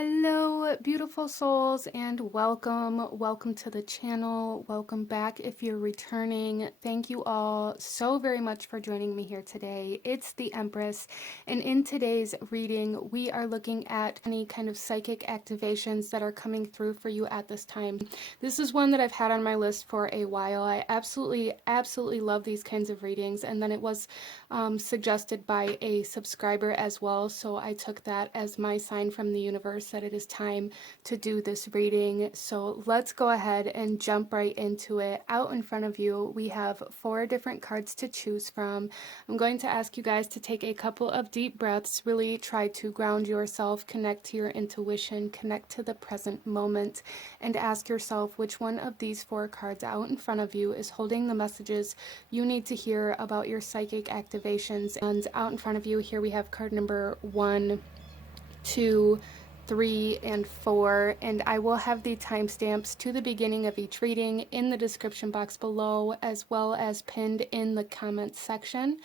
Hello, beautiful souls, and welcome. Welcome to the channel. Welcome back if you're returning. Thank you all so very much for joining me here today. It's the Empress, and in today's reading, we are looking at any kind of psychic activations that are coming through for you at this time. This is one that I've had on my list for a while. I absolutely love these kinds of readings, and then it was suggested by a subscriber as well, so I took that as my sign from the universe that it is time to do this reading. So let's go ahead and jump right into it. Out in front of you, we have 4 different cards to choose from. I'm going to ask you guys to take a couple of deep breaths, really try to ground yourself, connect to your intuition, connect to the present moment, and ask yourself which one of these 4 cards out in front of you is holding the messages you need to hear about your psychic activations. And out in front of you, here we have card number 1, 2, 3, and 4, and I will have the timestamps to the beginning of each reading in the description box below, as well as pinned in the comments section.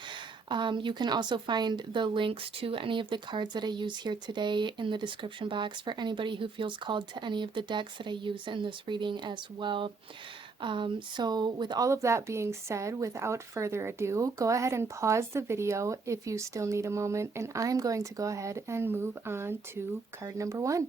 You can also find the links to any of the cards that I use here today in the description box for anybody who feels called to any of the decks that I use in this reading as well. So with all of that being said, without further ado, go ahead and pause the video if you still need a moment, and I'm going to go ahead and move on to card number 1.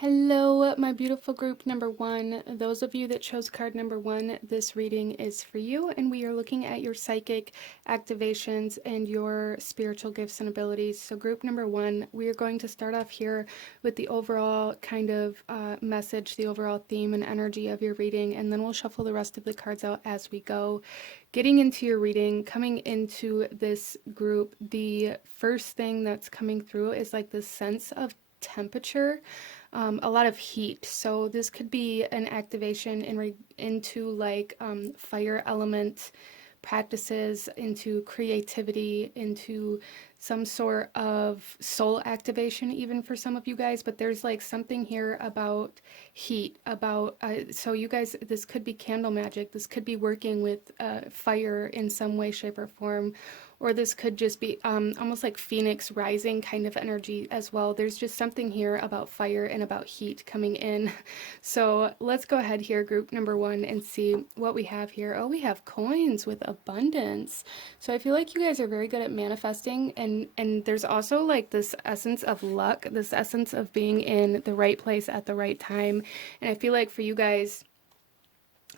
Hello, my beautiful group number 1. Those of you that chose card number 1, this reading is for you, and we are looking at your psychic activations and your spiritual gifts and abilities. So group number 1, we are going to start off here with the overall kind of message, the overall theme and energy of your reading, and then we'll shuffle the rest of the cards out as we go. Getting into your reading, coming into this group, the first thing that's coming through is like this sense of temperature. A lot of heat, so this could be an activation into like fire element practices, into creativity, into some sort of soul activation even for some of you guys. But there's like something here about heat, about so you guys, this could be candle magic, this could be working with fire in some way, shape, or form, or this could just be almost like phoenix rising kind of energy as well. There's just something here about fire and about heat coming in. So let's go ahead here, group number 1, and see what we have here. Oh, we have coins with abundance. So I feel like you guys are very good at manifesting, and there's also like this essence of luck, this essence of being in the right place at the right time. And I feel like for you guys,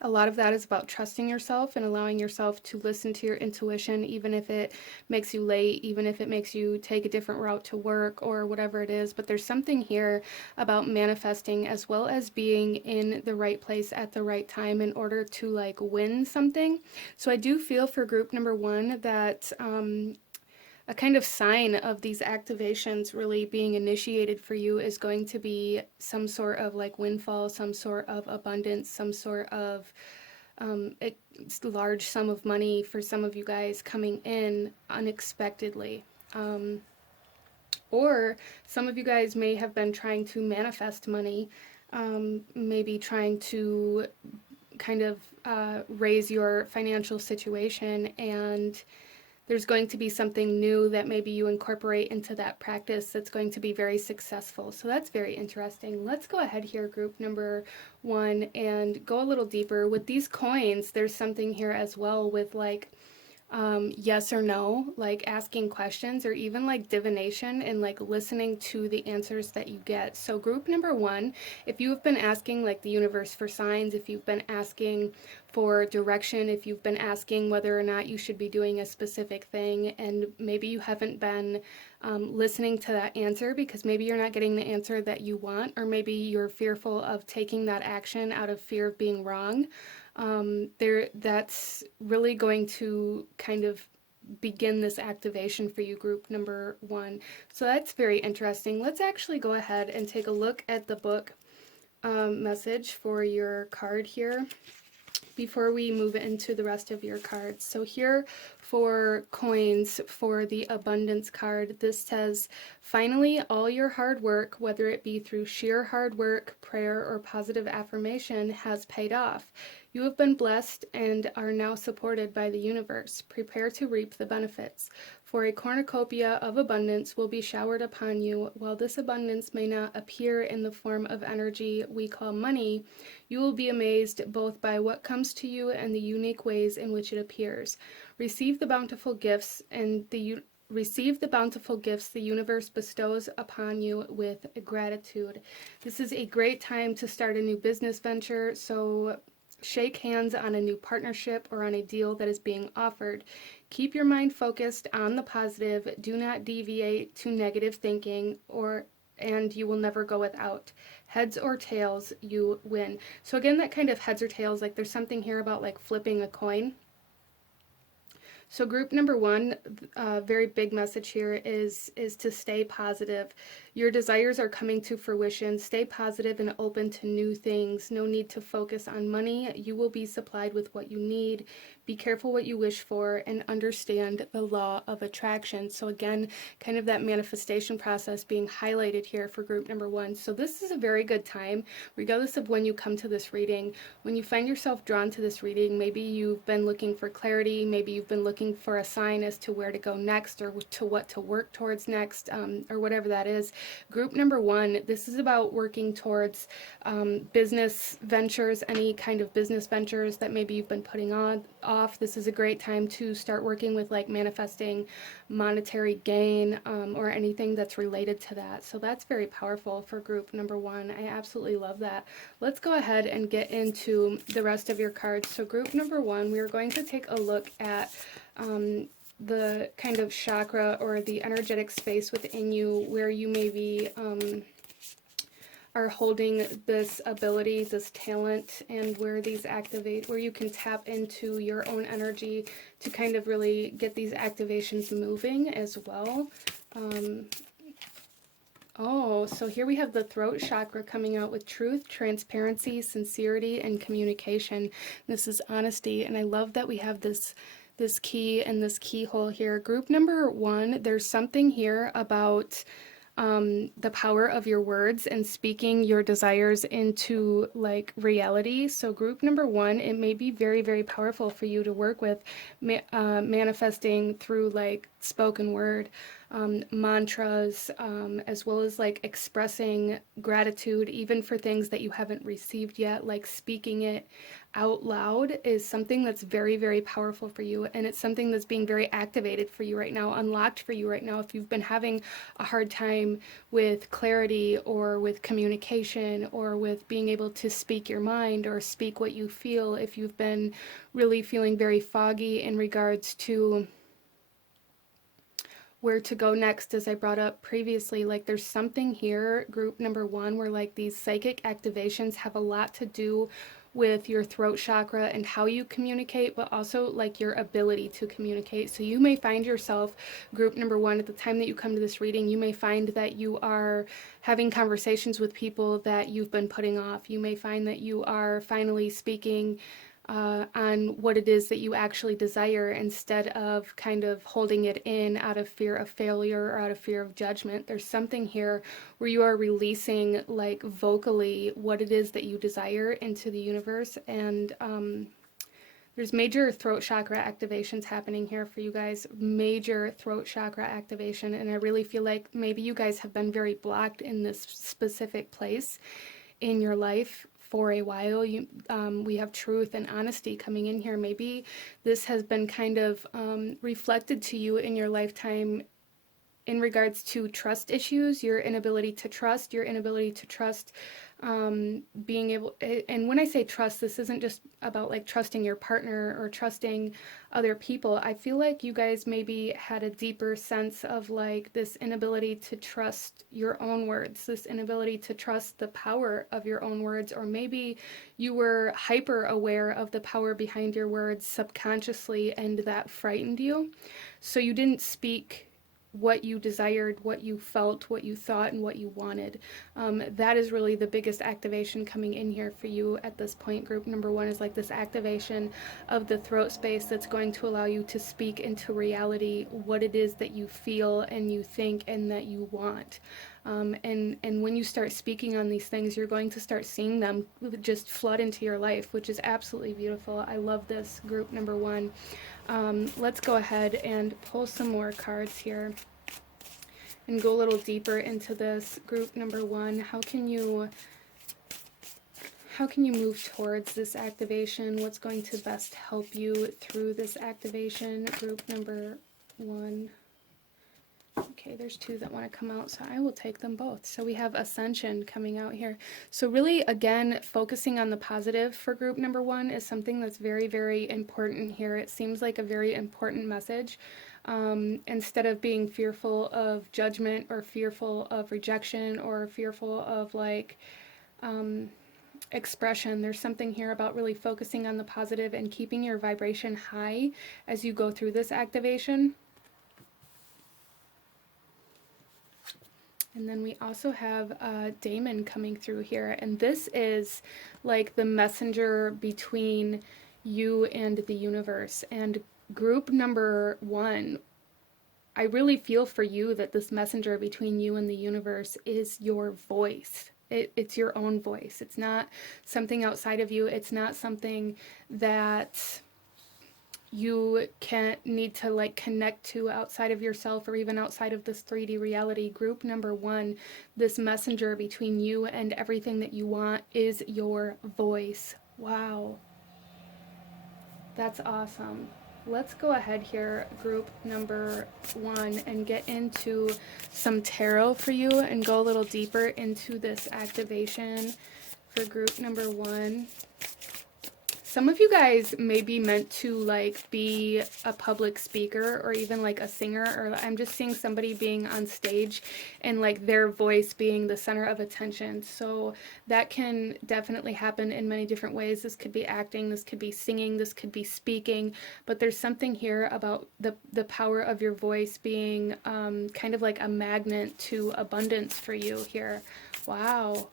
a lot of that is about trusting yourself and allowing yourself to listen to your intuition, even if it makes you late, even if it makes you take a different route to work or whatever it is. But there's something here about manifesting as well as being in the right place at the right time in order to like win something. So I do feel for group number 1 that a kind of sign of these activations really being initiated for you is going to be some sort of like windfall, some sort of abundance, some sort of large sum of money for some of you guys coming in unexpectedly. Or some of you guys may have been trying to manifest money, maybe trying to kind of raise your financial situation, and there's going to be something new that maybe you incorporate into that practice that's going to be very successful. So that's very interesting. Let's go ahead here, group number 1, and go a little deeper. With these coins, there's something here as well with like yes or no, like asking questions, or even like divination and like listening to the answers that you get. So group number 1, if you have been asking like the universe for signs, if you've been asking for direction, if you've been asking whether or not you should be doing a specific thing, and maybe you haven't been listening to that answer because maybe you're not getting the answer that you want, or maybe you're fearful of taking that action out of fear of being wrong, that's really going to kind of begin this activation for you, group number 1. So that's very interesting. Let's actually go ahead and take a look at the book message for your card here before we move into the rest of your cards. So here for coins, for the abundance card, this says, finally, all your hard work, whether it be through sheer hard work, prayer, or positive affirmation, has paid off. You have been blessed and are now supported by the universe. Prepare to reap the benefits. For a cornucopia of abundance will be showered upon you. While this abundance may not appear in the form of energy we call money, you will be amazed both by what comes to you and the unique ways in which it appears. Receive the bountiful gifts the universe bestows upon you with gratitude. This is a great time to start a new business venture, so shake hands on a new partnership or on a deal that is being offered. Keep your mind focused on the positive. Do not deviate to negative thinking, and you will never go without. Heads or tails, you win. So again, that kind of heads or tails, like there's something here about like flipping a coin. So group number one, very big message here is to stay positive. Your desires are coming to fruition. Stay positive and open to new things. No need to focus on money. You will be supplied with what you need. Be careful what you wish for and understand the law of attraction. So again, kind of that manifestation process being highlighted here for group number one. So this is a very good time, regardless of when you come to this reading. When you find yourself drawn to this reading, maybe you've been looking for clarity, maybe you've been looking for a sign as to where to go next or to what to work towards next, or whatever that is. Group number one, this is about working towards business ventures, any kind of business ventures that maybe you've been putting off. This is a great time to start working with like manifesting monetary gain, or anything that's related to that. So that's very powerful for group number one. I absolutely love that. Let's go ahead and get into the rest of your cards. So group number one, we are going to take a look at the kind of chakra or the energetic space within you where you maybe are holding this ability, this talent, and where these activate, where you can tap into your own energy to kind of really get these activations moving as well. Oh, so here we have the throat chakra coming out with truth, transparency, sincerity, and communication. This is honesty, and I love that we have this key and this keyhole here. Group number one, there's something here about the power of your words and speaking your desires into like reality. So group number one, it may be very, very powerful for you to work with manifesting through like spoken word, mantras, as well as like expressing gratitude even for things that you haven't received yet, like speaking it out loud is something that's very, very powerful for you, and it's something that's being very activated for you right now, unlocked for you right now. If you've been having a hard time with clarity or with communication or with being able to speak your mind or speak what you feel, if you've been really feeling very foggy in regards to where to go next, as I brought up previously, like there's something here, group number one, where like these psychic activations have a lot to do with your throat chakra and how you communicate, but also like your ability to communicate. So you may find yourself, group number one, at the time that you come to this reading, you may find that you are having conversations with people that you've been putting off. You may find that you are finally speaking on what it is that you actually desire instead of kind of holding it in out of fear of failure or out of fear of judgment. There's something here where you are releasing like vocally what it is that you desire into the universe, and there's major throat chakra activations happening here for you guys, major throat chakra activation, and I really feel like maybe you guys have been very blocked in this specific place in your life for a while. We have truth and honesty coming in here. Maybe this has been kind of reflected to you in your lifetime in regards to trust issues, your inability to trust, being able, and when I say trust, this isn't just about like trusting your partner or trusting other people. I feel like you guys maybe had a deeper sense of like this inability to trust your own words, this inability to trust the power of your own words, or maybe you were hyper aware of the power behind your words subconsciously and that frightened you. So you didn't speak what you desired, what you felt, what you thought, and what you wanted. That is really the biggest activation coming in here for you at this point. Group number one is like this activation of the throat space that's going to allow you to speak into reality what it is that you feel and you think and that you want. And when you start speaking on these things, you're going to start seeing them just flood into your life, which is absolutely beautiful. I love this, group number one. Let's go ahead and pull some more cards here and go a little deeper into this. Group number one, how can you move towards this activation? What's going to best help you through this activation? Group number one. Okay, there's two that want to come out, so I will take them both. So we have Ascension coming out here. So really, again, focusing on the positive for group number one is something that's very, very important here. It seems like a very important message. Instead of being fearful of judgment or fearful of rejection or fearful of like expression, there's something here about really focusing on the positive and keeping your vibration high as you go through this activation. And then we also have Damon coming through here, and this is like the messenger between you and the universe. And group number one, I really feel for you that this messenger between you and the universe is your voice. It's your own voice. It's not something outside of you. It's not something that you can't need to like connect to outside of yourself or even outside of this 3D reality. Group number one, this messenger between you and everything that you want is your voice. Wow. That's awesome. Let's go ahead here, group number one, and get into some tarot for you and go a little deeper into this activation for group number one. Some of you guys may be meant to like be a public speaker or even like a singer, or I'm just seeing somebody being on stage and like their voice being the center of attention. So that can definitely happen in many different ways. This could be acting, this could be singing, this could be speaking, but there's something here about the power of your voice being kind of like a magnet to abundance for you here. Wow.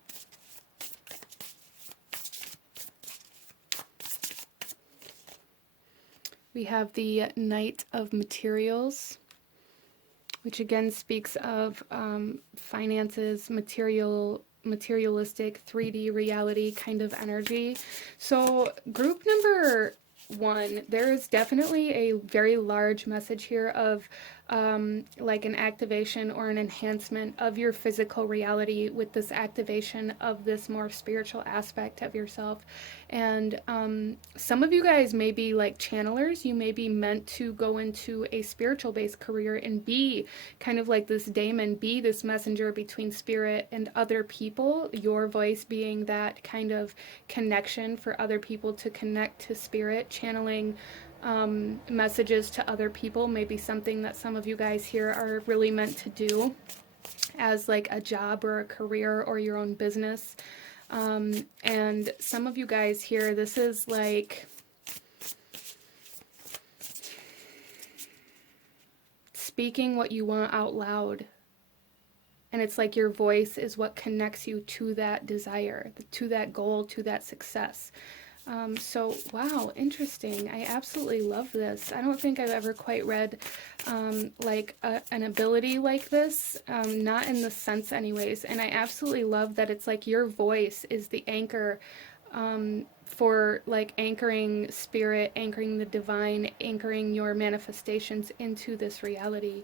We have the Knight of Materials, which again speaks of finances, materialistic 3D reality kind of energy. So group number one, there is definitely a very large message here of like an activation or an enhancement of your physical reality with this activation of this more spiritual aspect of yourself. And some of you guys may be like channelers. You may be meant to go into a spiritual based career and be kind of like this daemon, be this messenger between spirit and other people, your voice being that kind of connection for other people to connect to spirit. Channeling messages to other people may be something that some of you guys here are really meant to do as like a job or a career or your own business. And some of you guys here, this is like speaking what you want out loud. And it's like your voice is what connects you to that desire, to that goal, to that success. So, wow, interesting. I absolutely love this. I don't think I've ever quite read like an ability like this, not in the sense anyways. And I absolutely love that it's like your voice is the anchor for like anchoring spirit, anchoring the divine, anchoring your manifestations into this reality.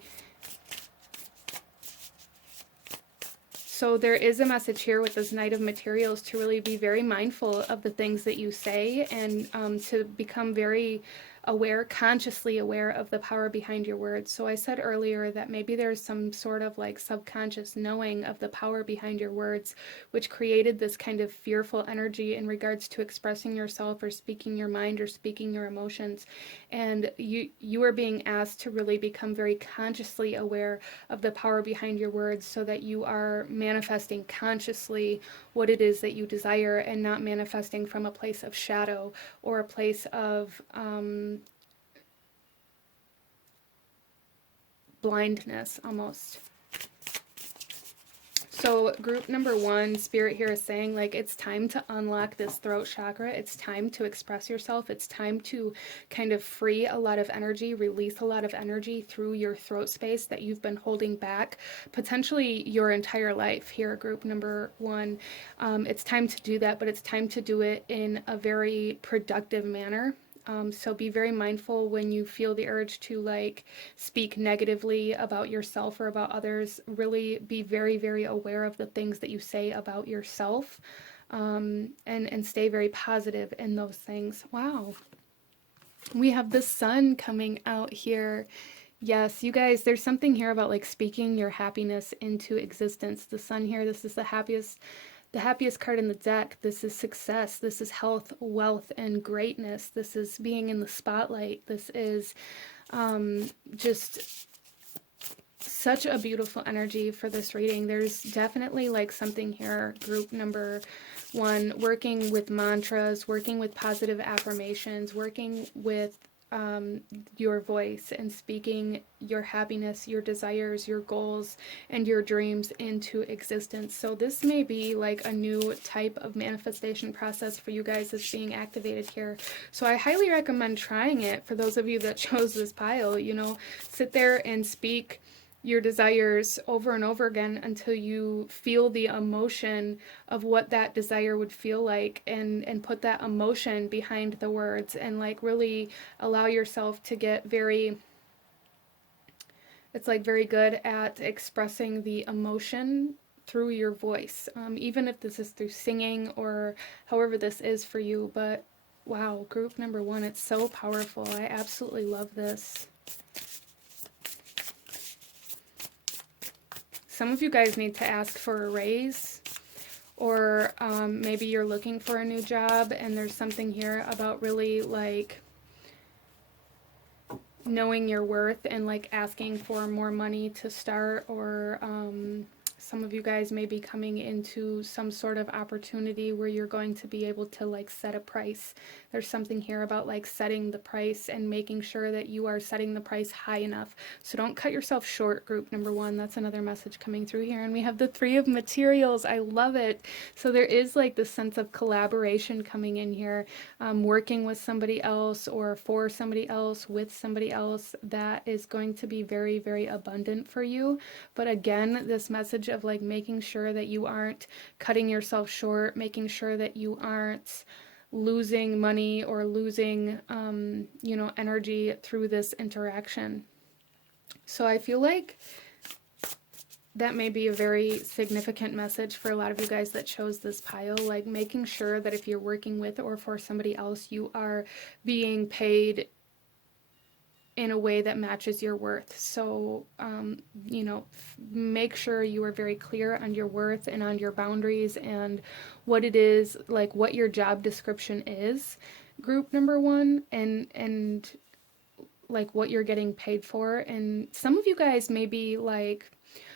So there is a message here with this Knight of Materials to really be very mindful of the things that you say, and to become very aware, consciously aware of the power behind your words. So I said earlier that maybe there's some sort of like subconscious knowing of the power behind your words, which created this kind of fearful energy in regards to expressing yourself or speaking your mind or speaking your emotions. And you are being asked to really become very consciously aware of the power behind your words, so that you are manifesting consciously what it is that you desire, and not manifesting from a place of shadow or a place of blindness almost. So group number one, spirit here is saying like it's time to unlock this throat chakra. It's time to express yourself. It's time to kind of free a lot of energy, release a lot of energy through your throat space that you've been holding back potentially your entire life here, group number one. It's time to do that, but it's time to do it in a very productive manner. So be very mindful when you feel the urge to like speak negatively about yourself or about others. Really be very, very aware of the things that you say about yourself, and stay very positive in those things. Wow. We have the sun coming out here. Yes, you guys, there's something here about like speaking your happiness into existence. The sun here, this is the happiest card in the deck. This is success. This is health, wealth, and greatness. This is being in the spotlight. This is just such a beautiful energy for this reading. There's definitely like something here, group number 1, working with mantras, working with positive affirmations, working with your voice and speaking your happiness, your desires, your goals, and your dreams into existence. So this may be like a new type of manifestation process for you guys that's being activated here. So I highly recommend trying it for those of you that chose this pile. You know, sit there and speak your desires over and over again until you feel the emotion of what that desire would feel like, and put that emotion behind the words, and like really allow yourself to get very, it's like very good at expressing the emotion through your voice, even if this is through singing or however this is for you. But wow, group number 1, it's so powerful. I absolutely love this. Some of you guys need to ask for a raise, or maybe you're looking for a new job, and there's something here about really like knowing your worth and like asking for more money to start, or some of you guys may be coming into some sort of opportunity where you're going to be able to like set a price. There's something here about like setting the price and making sure that you are setting the price high enough. So don't cut yourself short, group number 1. That's another message coming through here. And we have the 3 of materials. I love it. So there is like this sense of collaboration coming in here, working with somebody else or for somebody else, with somebody else, that is going to be very, very abundant for you. But again, this message of like making sure that you aren't cutting yourself short, making sure that you aren't losing money or losing, you know, energy through this interaction. So I feel like that may be a very significant message for a lot of you guys that chose this pile, like making sure that if you're working with or for somebody else, you are being paid in a way that matches your worth. So, you know, make sure you are very clear on your worth and on your boundaries and what it is, like what your job description is, group number 1, and like what you're getting paid for. And some of you guys may be like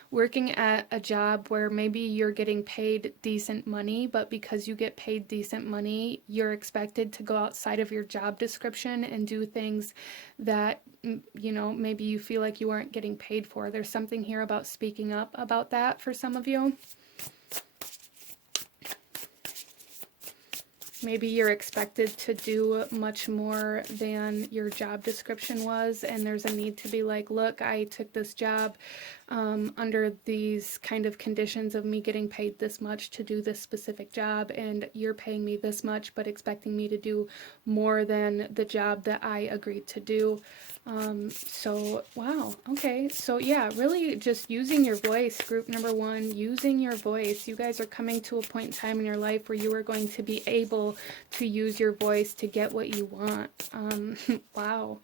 working at a job where maybe you're getting paid decent money, but because you get paid decent money, you're expected to go outside of your job description and do things that, you know, maybe you feel like you aren't getting paid for. There's something here about speaking up about that for some of you. Maybe you're expected to do much more than your job description was, and there's a need to be like, look, I took this job under these kind of conditions of me getting paid this much to do this specific job, and you're paying me this much but expecting me to do more than the job that I agreed to do. So wow, okay, so yeah, really just using your voice, group number 1, using your voice. You guys are coming to a point in time in your life where you are going to be able to use your voice to get what you want. Wow.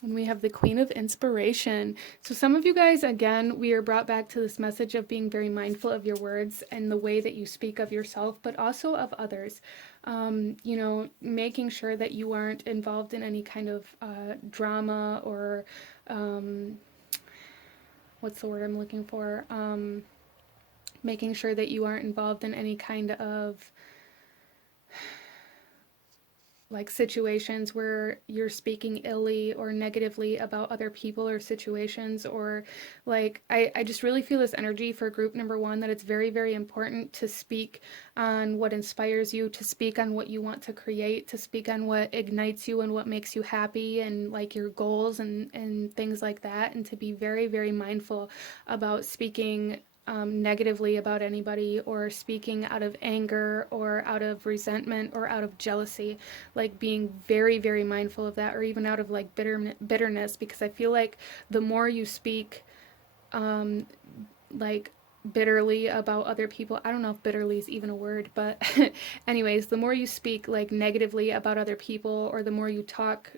And we have the Queen of Inspiration. So some of you guys, again, we are brought back to this message of being very mindful of your words and the way that you speak of yourself, but also of others. You know, making sure that you aren't involved in any kind of drama or, what's the word I'm looking for? Making sure that you aren't involved in any kind of like situations where you're speaking illy or negatively about other people or situations, or like I just really feel this energy for group number 1 that it's very, very important to speak on what inspires you, to speak on what you want to create, to speak on what ignites you and what makes you happy and like your goals and things like that, and to be very, very mindful about speaking negatively about anybody, or speaking out of anger or out of resentment or out of jealousy, like being very, very mindful of that, or even out of like bitterness, because I feel like the more you speak like bitterly about other people, I don't know if bitterly is even a word, but anyways, the more you speak like negatively about other people, or the more you talk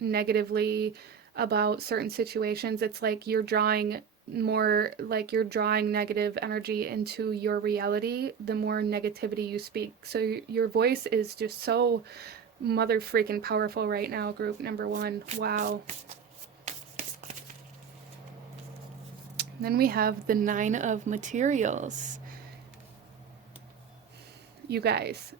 negatively about certain situations, it's like you're drawing negative energy into your reality the more negativity you speak. So your voice is just so mother freaking powerful right now, group number one. Wow. Then we have the Nine of Materials. You guys,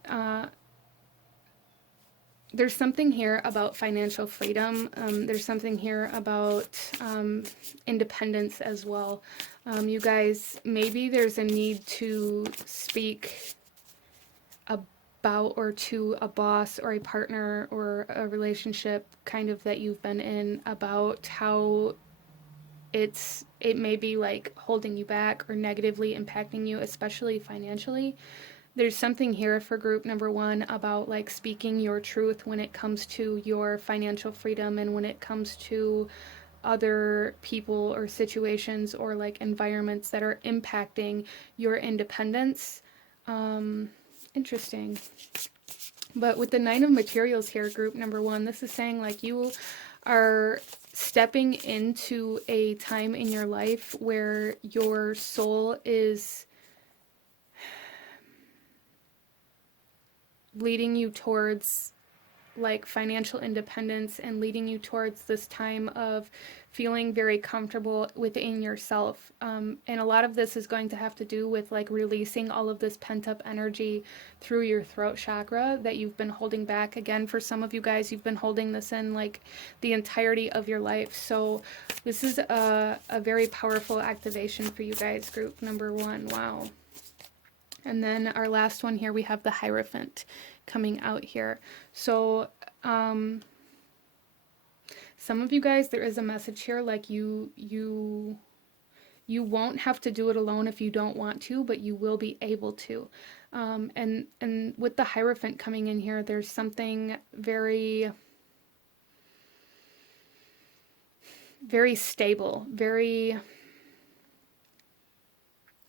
there's something here about financial freedom. There's something here about independence as well. You guys, maybe there's a need to speak about or to a boss or a partner or a relationship kind of that you've been in, about how it may be like holding you back or negatively impacting you, especially financially. There's something here for group number one about like speaking your truth when it comes to your financial freedom, and when it comes to other people or situations or like environments that are impacting your independence. Interesting. But with the Nine of Materials here, group number one, this is saying like you are stepping into a time in your life where your soul is leading you towards like financial independence, and leading you towards this time of feeling very comfortable within yourself. And a lot of this is going to have to do with like releasing all of this pent up energy through your throat chakra that you've been holding back. Again, for some of you guys, you've been holding this in like the entirety of your life. So this is a very powerful activation for you guys, group number one. Wow. And then our last one here, we have the Hierophant coming out here. So some of you guys, there is a message here like you won't have to do it alone if you don't want to, but you will be able to. And with the Hierophant coming in here, there's something very, very stable, very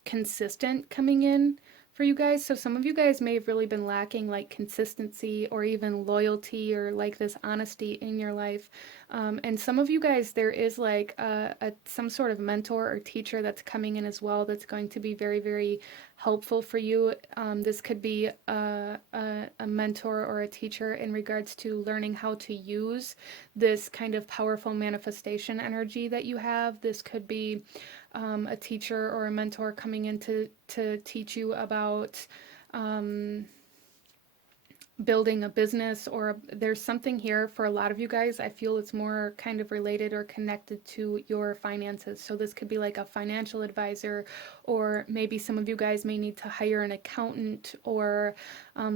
consistent coming in for you guys. So some of you guys may have really been lacking like consistency or even loyalty or like this honesty in your life. And some of you guys, there is like some sort of mentor or teacher that's coming in as well that's going to be very, very helpful for you. This could be a mentor or a teacher in regards to learning how to use this kind of powerful manifestation energy that you have. This could be a teacher or a mentor coming in to teach you about building a business, or there's something here for a lot of you guys. I feel it's more kind of related or connected to your finances. So this could be like a financial advisor, or maybe some of you guys may need to hire an accountant or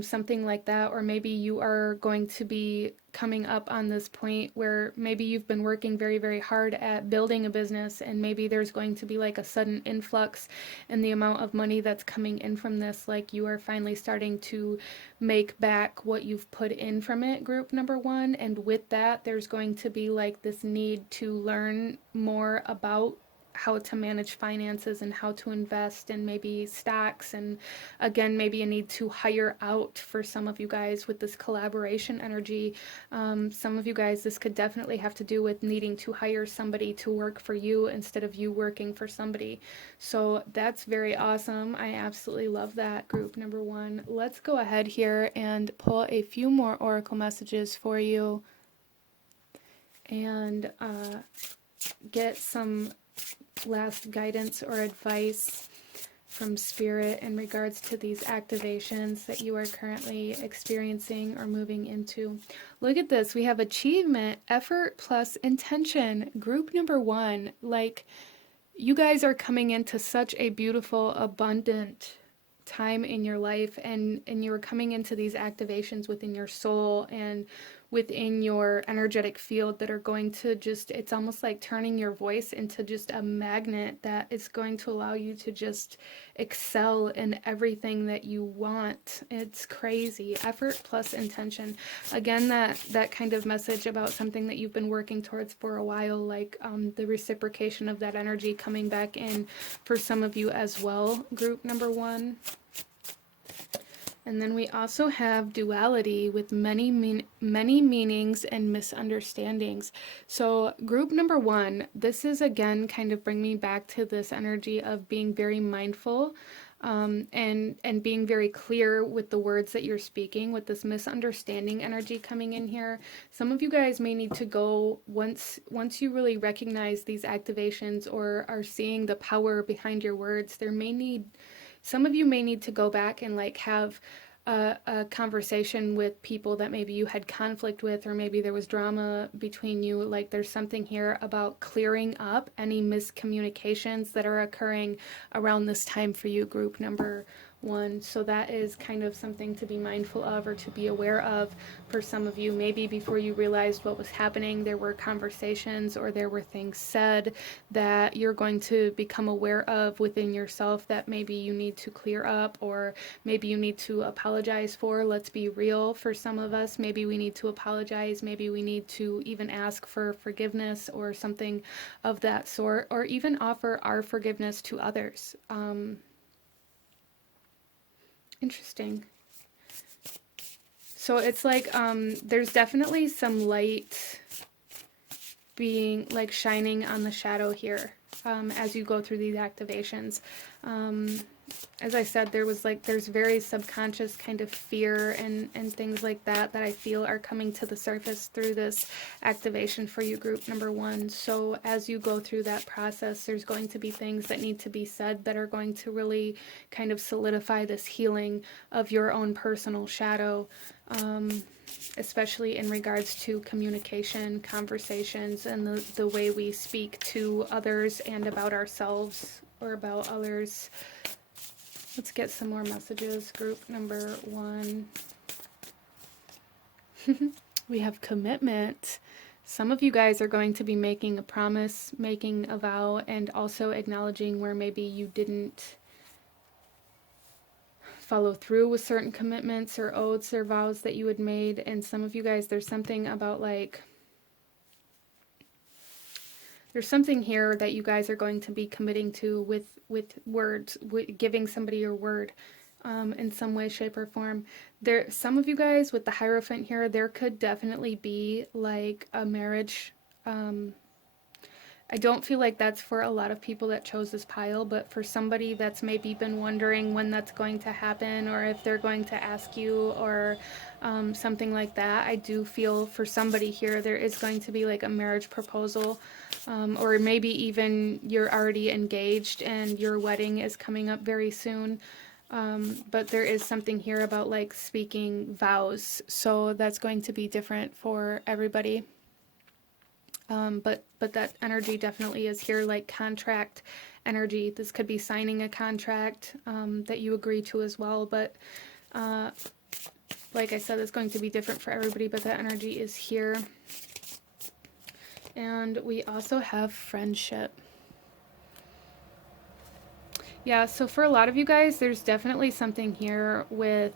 something like that. Or maybe you are going to be coming up on this point where maybe you've been working very, very hard at building a business, and maybe there's going to be like a sudden influx in the amount of money that's coming in from this. Like you are finally starting to make back what you've put in from it, group number one. And with that, there's going to be like this need to learn more about how to manage finances and how to invest in maybe stocks, and again, maybe a need to hire out for some of you guys with this collaboration energy. Some of you guys, this could definitely have to do with needing to hire somebody to work for you instead of you working for somebody. So that's very awesome. I absolutely love that, group number one. Let's go ahead here and pull a few more oracle messages for you and get some last guidance or advice from Spirit in regards to these activations that you are currently experiencing or moving into. Look at this. We have achievement, effort plus intention. Group number one, like you guys are coming into such a beautiful, abundant time in your life, and you're coming into these activations within your soul and within your energetic field that are going to just, it's almost like turning your voice into just a magnet that is going to allow you to just excel in everything that you want. It's crazy. Effort plus intention. Again, that kind of message about something that you've been working towards for a while, like the reciprocation of that energy coming back in for some of you as well, group number 1. And then we also have duality with many meanings and misunderstandings. So group number 1, this is again kind of bring me back to this energy of being very mindful and being very clear with the words that you're speaking, with this misunderstanding energy coming in here. Some of you guys may need to go, once you really recognize these activations or are seeing the power behind your words, some of you may need to go back and like have a conversation with people that maybe you had conflict with, or maybe there was drama between you. Like there's something here about clearing up any miscommunications that are occurring around this time for you, group number 1. So that is kind of something to be mindful of or to be aware of for some of you. Maybe before you realized what was happening, there were conversations or there were things said that you're going to become aware of within yourself that maybe you need to clear up, or maybe you need to apologize for. Let's be real, for some of us, maybe we need to apologize, maybe we need to even ask for forgiveness or something of that sort, or even offer our forgiveness to others. Interesting. So it's like there's definitely some light being like shining on the shadow here as you go through these activations. As I said, there's very subconscious kind of fear and things like that I feel are coming to the surface through this activation for you, group number 1. So as you go through that process, there's going to be things that need to be said that are going to really kind of solidify this healing of your own personal shadow, especially in regards to communication, conversations, and the way we speak to others and about ourselves or about others. Let's get some more messages. Group number 1. We have commitment. Some of you guys are going to be making a promise, making a vow, and also acknowledging where maybe you didn't follow through with certain commitments or oaths or vows that you had made. And some of you guys, there's something about like, there's something here that you guys are going to be committing to with words, giving somebody your word in some way, shape, or form. Some of you guys with the Hierophant here, there could definitely be like a marriage. I don't feel like that's for a lot of people that chose this pile, but for somebody that's maybe been wondering when that's going to happen, or if they're going to ask you, or something like that, I do feel for somebody here there is going to be like a marriage proposal, or maybe even you're already engaged and your wedding is coming up very soon. But there is something here about like speaking vows, so that's going to be different for everybody. But that energy definitely is here, like contract energy. This could be signing a contract that you agree to as well. But like I said, it's going to be different for everybody, but that energy is here. And we also have friendship. Yeah, so for a lot of you guys, there's definitely something here with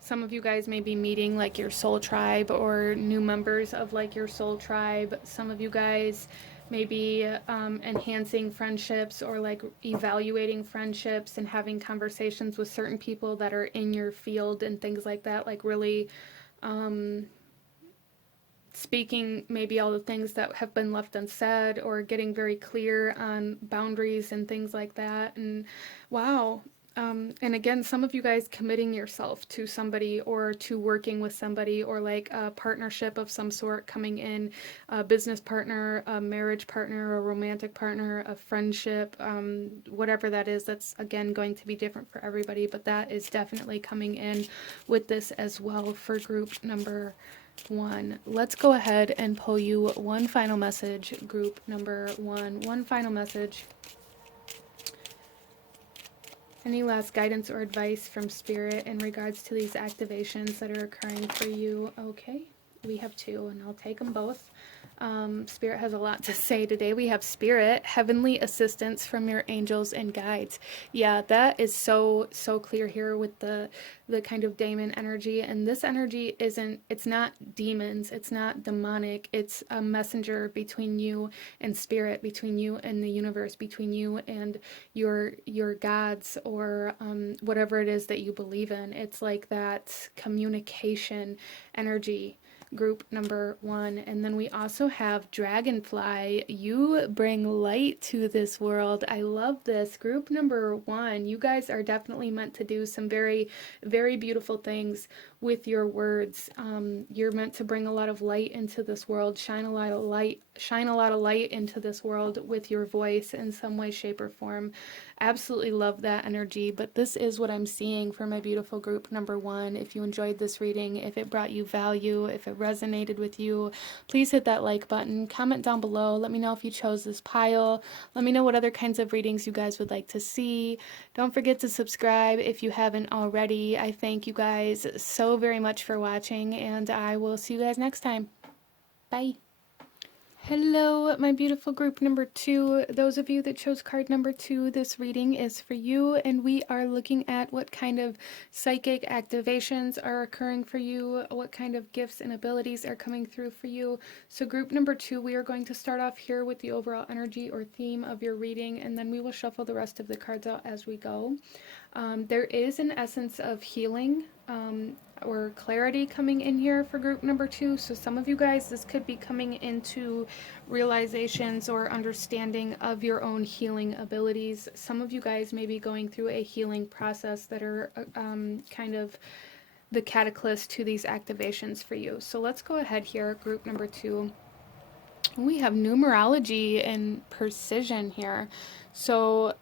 some of you guys may be meeting like your soul tribe or new members of like your soul tribe. Some of you guys may be enhancing friendships or like evaluating friendships and having conversations with certain people that are in your field and things like that, like really speaking maybe all the things that have been left unsaid, or getting very clear on boundaries and things like that. And wow. And again, some of you guys committing yourself to somebody or to working with somebody, or like a partnership of some sort coming in, a business partner, a marriage partner, a romantic partner, a friendship, whatever that is. That's again going to be different for everybody, but that is definitely coming in with this as well for group number 1. Let's go ahead and pull you one final message, group number 1. One final message Any last guidance or advice from Spirit in regards to these activations that are occurring for you? Okay, we have two, and I'll take them both. Spirit has a lot to say today. We have Spirit, heavenly assistance from your angels and guides. Yeah, that is so clear here with the kind of daemon energy. And this energy it's not demons, it's not demonic, it's a messenger between you and Spirit, between you and the universe, between you and your gods, or whatever it is that you believe in. It's like that communication energy. Group number one. And then we also have Dragonfly. You bring light to this world. I love this. Group number one. You guys are definitely meant to do some very, very beautiful things with your words. You're meant to bring a lot of light into this world, shine a lot of light into this world with your voice in some way, shape, or form. Absolutely love that energy. But this is what I'm seeing for my beautiful group number one. If you enjoyed this reading, if it brought you value, if it resonated with you, please hit that like button, comment down below, let me know if you chose this pile, let me know what other kinds of readings you guys would like to see. Don't forget to subscribe if you haven't already. I thank you guys so very much for watching, and I will see you guys next time. Bye. Hello, my beautiful group number two. Those of you that chose card number two, this reading is for you, and we are looking at what kind of psychic activations are occurring for you, what kind of gifts and abilities are coming through for you. So group number two, we are going to start off here with the overall energy or theme of your reading, and then we will shuffle the rest of the cards out as we go. There is an essence of healing or clarity coming in here for group number two. So some of you guys, this could be coming into realizations or understanding of your own healing abilities. Some of you guys may be going through a healing process that are kind of the catalyst to these activations for you. So let's go ahead here, group number two. We have numerology and precision here. So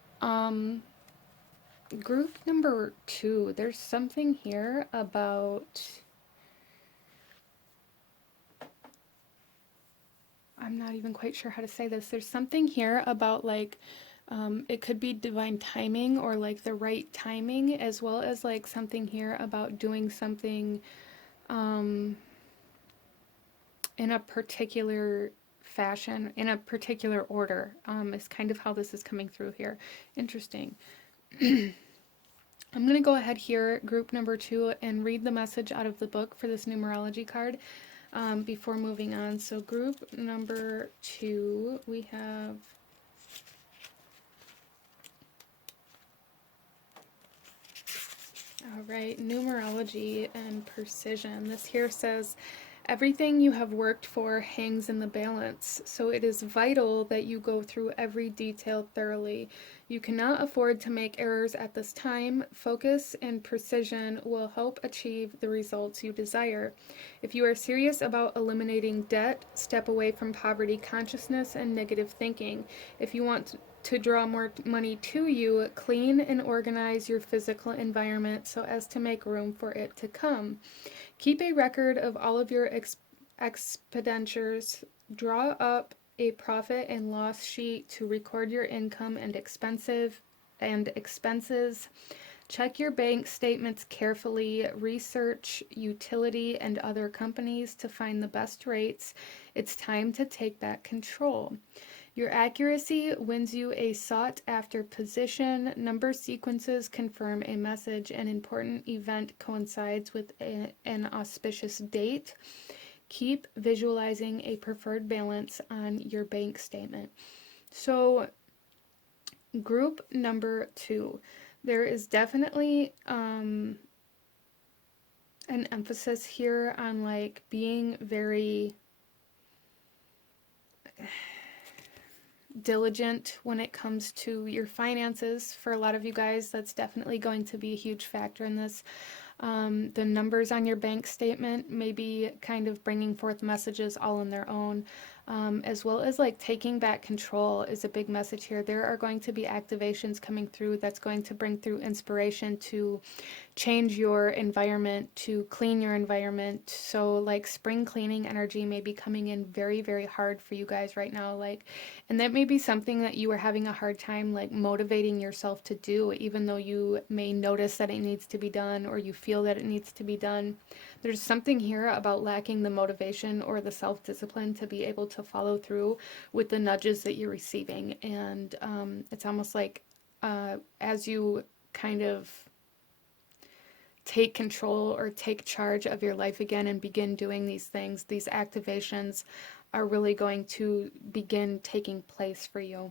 group number two, there's something here about, I'm not even quite sure how to say this. There's something here about like, it could be divine timing or like the right timing, as well as like something here about doing something in a particular fashion, in a particular order, is kind of how this is coming through here. Interesting. I'm going to go ahead here, group number two, and read the message out of the book for this numerology card before moving on. So group number two, we have all right, numerology and precision. This here says, everything you have worked for hangs in the balance, so it is vital that you go through every detail thoroughly. You cannot afford to make errors at this time. Focus and precision will help achieve the results you desire. If you are serious about eliminating debt, step away from poverty consciousness and negative thinking. If you want to draw more money to you, clean and organize your physical environment so as to make room for it to come. Keep a record of all of your expenditures. Draw up a profit and loss sheet to record your income and expenses. Check your bank statements carefully. Research utility and other companies to find the best rates. It's time to take back control. Your accuracy wins you a sought-after position. Number sequences confirm a message. An important event coincides with an auspicious date. Keep visualizing a preferred balance on your bank statement. So, group number two, there is definitely an emphasis here on like being very diligent when it comes to your finances. For a lot of you guys, that's definitely going to be a huge factor in this. The numbers on your bank statement may be kind of bringing forth messages all on their own, as well as like taking back control is a big message here. There are going to be activations coming through that's going to bring through inspiration to change your environment, to clean your environment. So like spring cleaning energy may be coming in very, very hard for you guys right now. Like, and that may be something that you are having a hard time like motivating yourself to do, even though you may notice that it needs to be done or you feel that it needs to be done. There's something here about lacking the motivation or the self-discipline to be able to follow through with the nudges that you're receiving. And it's almost like as you kind of take control or take charge of your life again and begin doing these things, these activations are really going to begin taking place for you.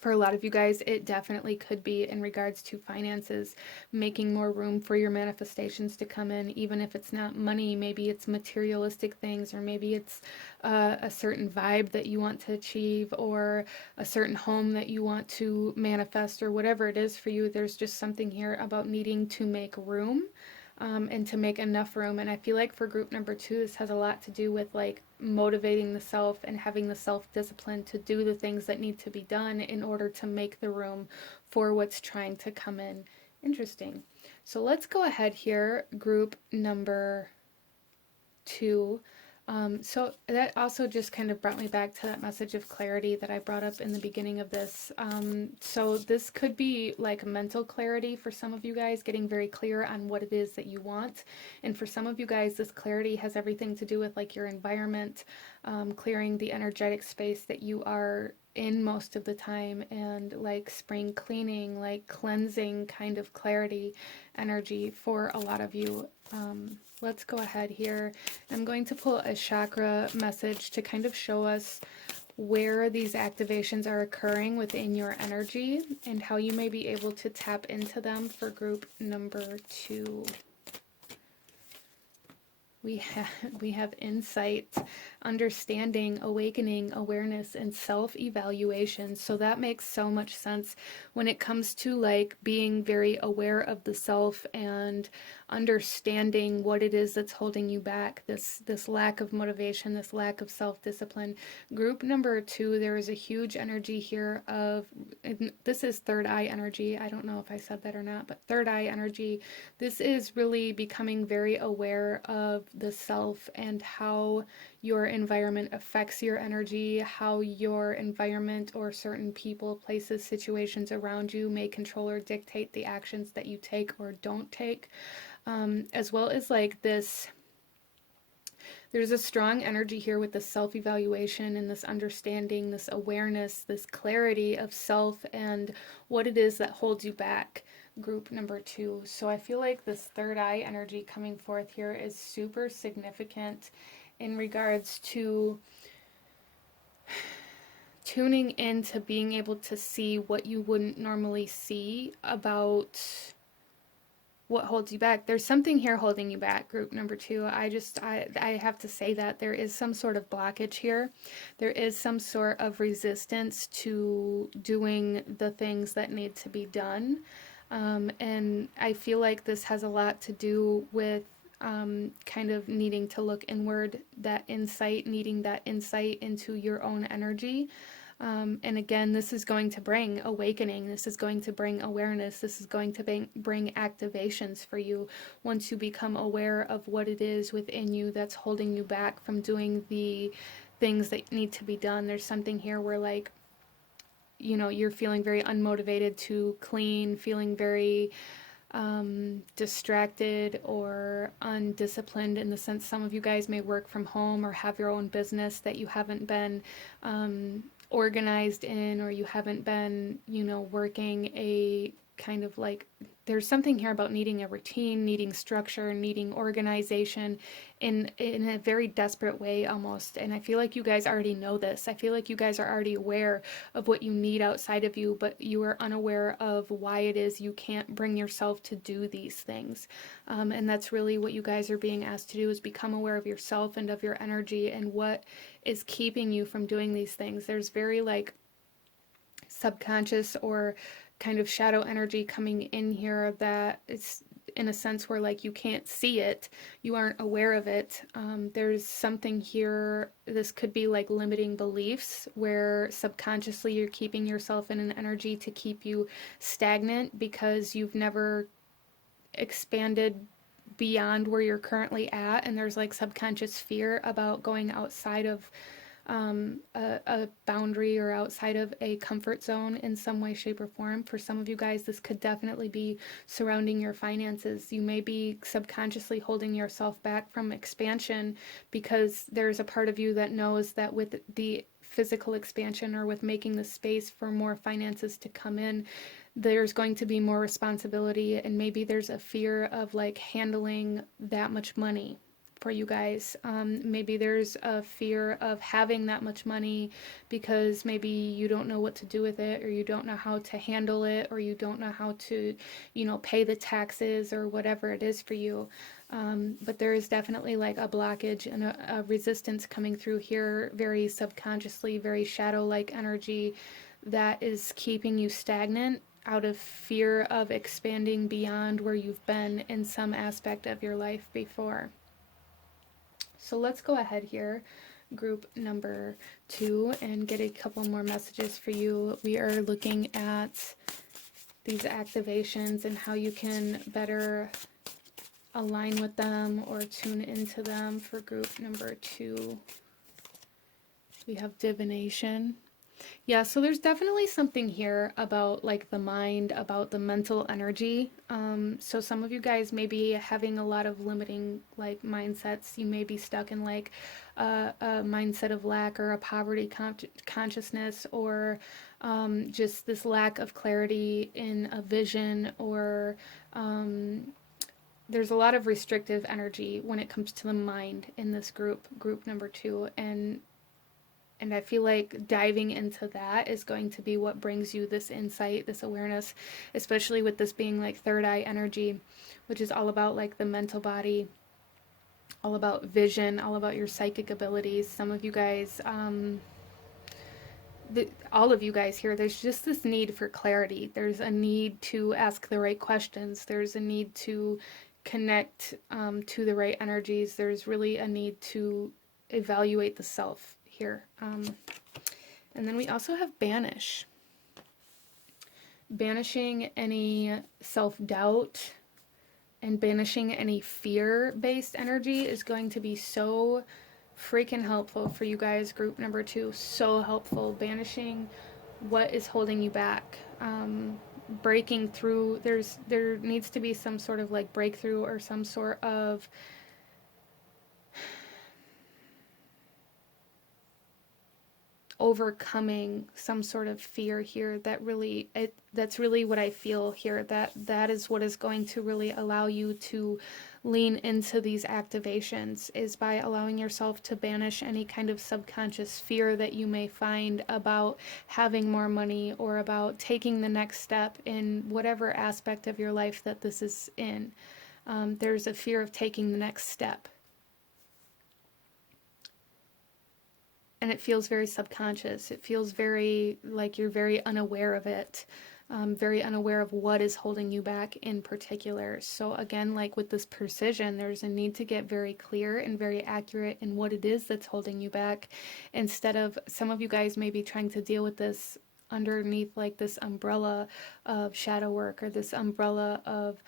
For a lot of you guys, it definitely could be in regards to finances, making more room for your manifestations to come in, even if it's not money. Maybe it's materialistic things, or maybe it's a certain vibe that you want to achieve, or a certain home that you want to manifest, or whatever it is for you. There's just something here about needing to make room. And to make enough room. And I feel like for group number 2, this has a lot to do with like motivating the self and having the self-discipline to do the things that need to be done in order to make the room for what's trying to come in. Interesting. So let's go ahead here, group number 2. So that also just kind of brought me back to that message of clarity that I brought up in the beginning of this. So this could be like mental clarity for some of you guys, getting very clear on what it is that you want. And for some of you guys, this clarity has everything to do with like your environment, clearing the energetic space that you are in most of the time, and like spring cleaning, like cleansing kind of clarity energy for a lot of you. Let's go ahead here. I'm going to pull a chakra message to kind of show us where these activations are occurring within your energy and how you may be able to tap into them for group number 2. We have insight, understanding, awakening, awareness, and self-evaluation. So that makes so much sense when it comes to like being very aware of the self and understanding what it is that's holding you back, this lack of motivation, this lack of self-discipline. Group number 2, there is a huge energy here of, this is third eye energy. I don't know if I said that or not, but third eye energy. This is really becoming very aware of the self and how your environment affects your energy, how your environment or certain people, places, situations around you may control or dictate the actions that you take or don't take, as well as like this. There's a strong energy here with this self-evaluation and this understanding, this awareness, this clarity of self and what it is that holds you back, group number 2. So I feel like this third eye energy coming forth here is super significant in regards to tuning into being able to see what you wouldn't normally see about what holds you back. There's something here holding you back, group number 2. I have to say that there is some sort of blockage here. There is some sort of resistance to doing the things that need to be done. And I feel like this has a lot to do with kind of needing to look inward, that insight, needing that insight into your own energy. And again, this is going to bring awakening. This is going to bring awareness. This is going to bring activations for you once you become aware of what it is within you that's holding you back from doing the things that need to be done. There's something here where like, you know, you're feeling very unmotivated to clean, feeling very distracted or undisciplined, in the sense some of you guys may work from home or have your own business that you haven't been organized in, or you haven't been, you know, working a kind of like, there's something here about needing a routine, needing structure, needing organization in a very desperate way almost. And I feel like you guys already know this. I feel like you guys are already aware of what you need outside of you, but you are unaware of why it is you can't bring yourself to do these things. And that's really what you guys are being asked to do, is become aware of yourself and of your energy and what is keeping you from doing these things. There's very like subconscious or kind of shadow energy coming in here that in a sense where like you can't see it, you aren't aware of it. There's something here, this could be like limiting beliefs where subconsciously you're keeping yourself in an energy to keep you stagnant because you've never expanded beyond where you're currently at, and there's like subconscious fear about going outside of a boundary or outside of a comfort zone in some way, shape, or form. For some of you guys, this could definitely be surrounding your finances. You may be subconsciously holding yourself back from expansion because there's a part of you that knows that with the physical expansion or with making the space for more finances to come in, there's going to be more responsibility, and maybe there's a fear of like handling that much money for you guys. Maybe there's a fear of having that much money because maybe you don't know what to do with it, or you don't know how to handle it, or you don't know how to, pay the taxes or whatever it is for you. But there is definitely like a blockage and a resistance coming through here, very subconsciously, very shadow-like energy that is keeping you stagnant out of fear of expanding beyond where you've been in some aspect of your life before. So let's go ahead here, group number 2, and get a couple more messages for you. We are looking at these activations and how you can better align with them or tune into them for group number 2. We have divination. Yeah, so there's definitely something here about like the mind, about the mental energy. So some of you guys may be having a lot of limiting like mindsets. You may be stuck in like a mindset of lack or a poverty consciousness, or just this lack of clarity in a vision, or there's a lot of restrictive energy when it comes to the mind in this group number 2. And I feel like diving into that is going to be what brings you this insight, this awareness, especially with this being like third eye energy, which is all about like the mental body, all about vision, all about your psychic abilities. Some of you guys, all of you guys here, there's just this need for clarity. There's a need to ask the right questions. There's a need to connect to the right energies. There's really a need to evaluate the self here. And then we also have banish. Banishing any self-doubt and banishing any fear-based energy is going to be so freaking helpful for you guys, group number 2. So helpful. Banishing what is holding you back. Breaking through. There needs to be some sort of like breakthrough or some sort of overcoming some sort of fear here. That's really what I feel here, that is what is going to really allow you to lean into these activations, is by allowing yourself to banish any kind of subconscious fear that you may find about having more money, or about taking the next step in whatever aspect of your life that this is in. There's a fear of taking the next step. And it feels very subconscious. It feels very like you're very unaware of it, very unaware of what is holding you back in particular. So again, like with this precision, there's a need to get very clear and very accurate in what it is that's holding you back, instead of, some of you guys may be trying to deal with this underneath like this umbrella of shadow work, or this umbrella of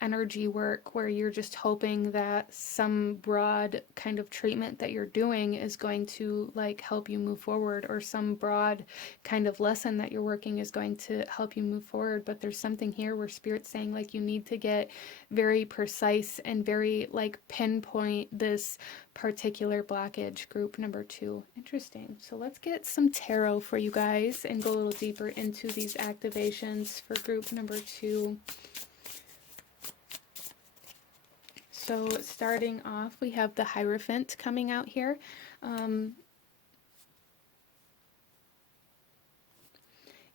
energy work, where you're just hoping that some broad kind of treatment that you're doing is going to like help you move forward, or some broad kind of lesson that you're working is going to help you move forward. But there's something here where Spirit's saying like you need to get very precise and very like pinpoint this particular blockage, group number 2. Interesting. So let's get some tarot for you guys and go a little deeper into these activations for group number 2. So starting off, we have the Hierophant coming out here.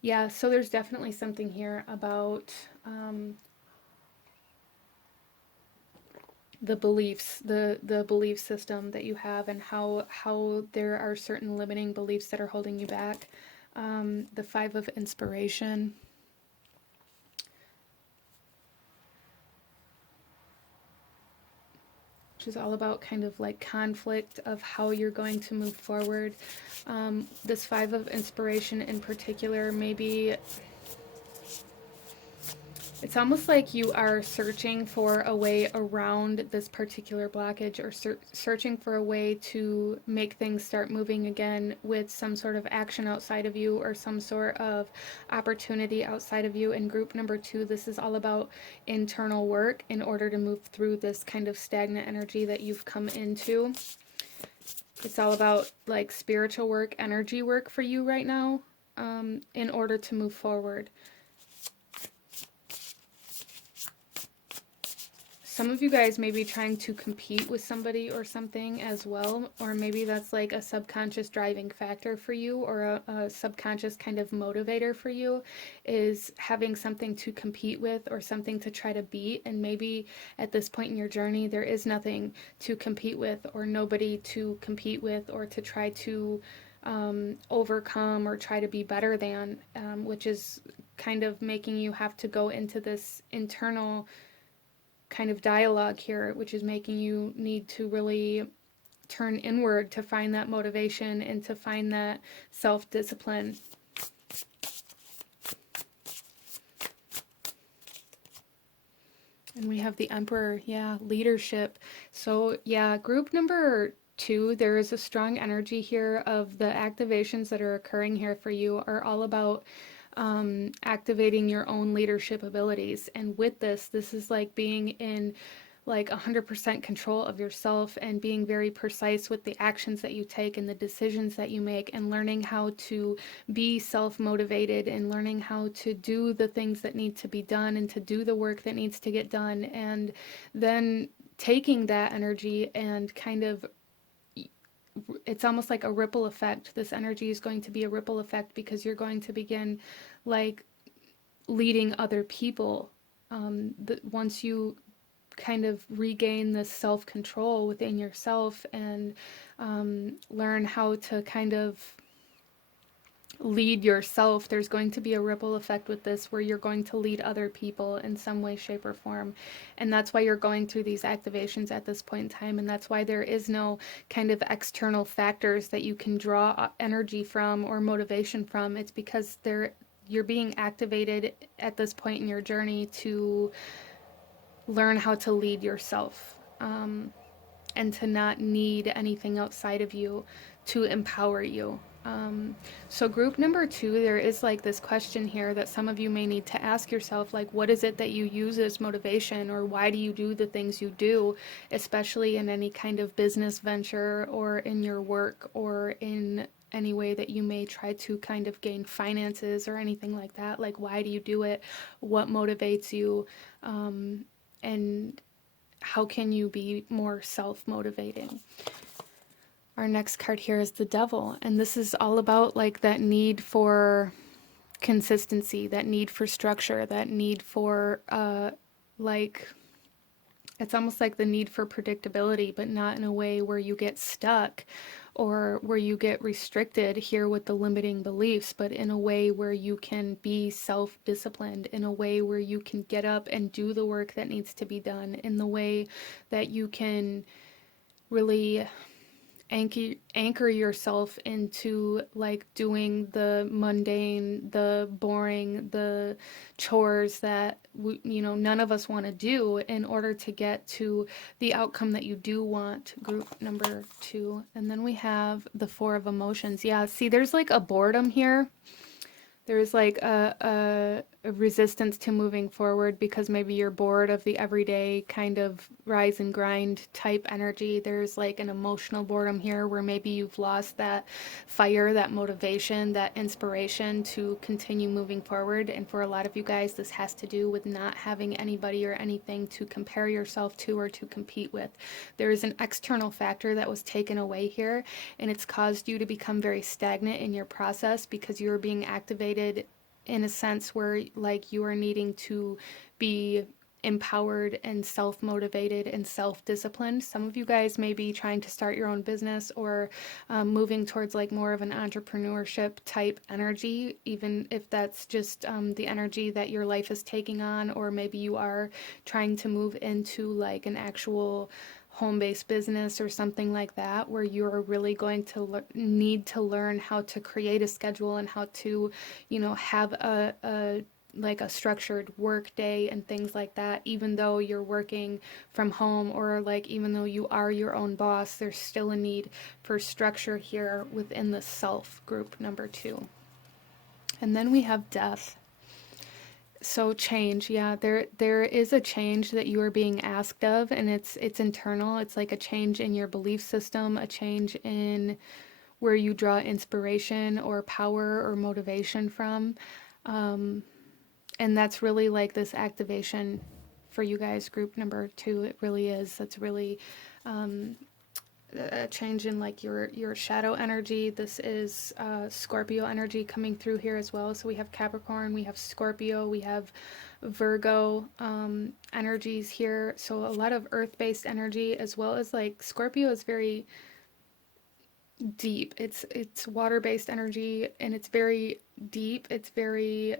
Yeah, so there's definitely something here about the beliefs, the belief system that you have, and how there are certain limiting beliefs that are holding you back. The 5 of Inspiration. which is all about kind of like conflict of how you're going to move forward. This Five of Inspiration in particular, maybe it's almost like you are searching for a way around this particular blockage, or searching for a way to make things start moving again with some sort of action outside of you or some sort of opportunity outside of you. In group number 2, this is all about internal work in order to move through this kind of stagnant energy that you've come into. It's all about like spiritual work, energy work for you right now, in order to move forward. Some of you guys may be trying to compete with somebody or something as well, or maybe that's like a subconscious driving factor for you, or a subconscious kind of motivator for you, is having something to compete with or something to try to beat. And maybe at this point in your journey, there is nothing to compete with, or nobody to compete with, or to try to overcome or try to be better than, which is kind of making you have to go into this internal kind of dialogue here, which is making you need to really turn inward to find that motivation and to find that self-discipline. And we have the Emperor, yeah, leadership. So yeah, group number 2, there is a strong energy here of the activations that are occurring here for you are all about activating your own leadership abilities. And with this is like being in like 100% control of yourself and being very precise with the actions that you take and the decisions that you make, and learning how to be self-motivated and learning how to do the things that need to be done and to do the work that needs to get done, and then taking that energy and kind of, it's almost like a ripple effect. This energy is going to be a ripple effect because you're going to begin like leading other people. Once you kind of regain this self-control within yourself and learn how to kind of lead yourself, there's going to be a ripple effect with this where you're going to lead other people in some way, shape, or form. And that's why you're going through these activations at this point in time, and that's why there is no kind of external factors that you can draw energy from or motivation from. It's because you're being activated at this point in your journey to learn how to lead yourself, and to not need anything outside of you to empower you. So group number 2, there is like this question here that some of you may need to ask yourself, like, what is it that you use as motivation, or why do you do the things you do, especially in any kind of business venture or in your work or in any way that you may try to kind of gain finances or anything like that. Like, why do you do it? What motivates you? And how can you be more self-motivating? Our next card here is the Devil, and this is all about like that need for consistency, that need for structure, that need for like, it's almost like the need for predictability, but not in a way where you get stuck or where you get restricted here with the limiting beliefs, but in a way where you can be self-disciplined, in a way where you can get up and do the work that needs to be done, in the way that you can really anchor yourself into like doing the mundane, the boring, the chores that none of us want to do in order to get to the outcome that you do want. Group number 2. And then we have the Four of Emotions. Yeah, see, there's like a boredom here. There's like a resistance to moving forward because maybe you're bored of the everyday kind of rise and grind type energy. There's like an emotional boredom here where maybe you've lost that fire, that motivation, that inspiration to continue moving forward. And for a lot of you guys, this has to do with not having anybody or anything to compare yourself to or to compete with. There is an external factor that was taken away here, and it's caused you to become very stagnant in your process because you're being activated in a sense where like you are needing to be empowered and self-motivated and self-disciplined. Some of you guys may be trying to start your own business or moving towards like more of an entrepreneurship type energy, even if that's just the energy that your life is taking on, or maybe you are trying to move into like an actual home-based business or something like that, where you're really going to need to learn how to create a schedule and how to, have a like a structured work day and things like that, even though you're working from home, or like even though you are your own boss, there's still a need for structure here within the self, group number 2. And then we have death. So change, yeah, there is a change that you are being asked of, and it's internal. It's like a change in your belief system, a change in where you draw inspiration or power or motivation from. And that's really like this activation for you guys, group number 2. It really is. That's really a change in like your shadow energy. This is Scorpio energy coming through here as well. So we have Capricorn, we have Scorpio, we have Virgo energies here. So a lot of earth-based energy, as well as like Scorpio is very deep. It's water-based energy, and it's very deep. It's very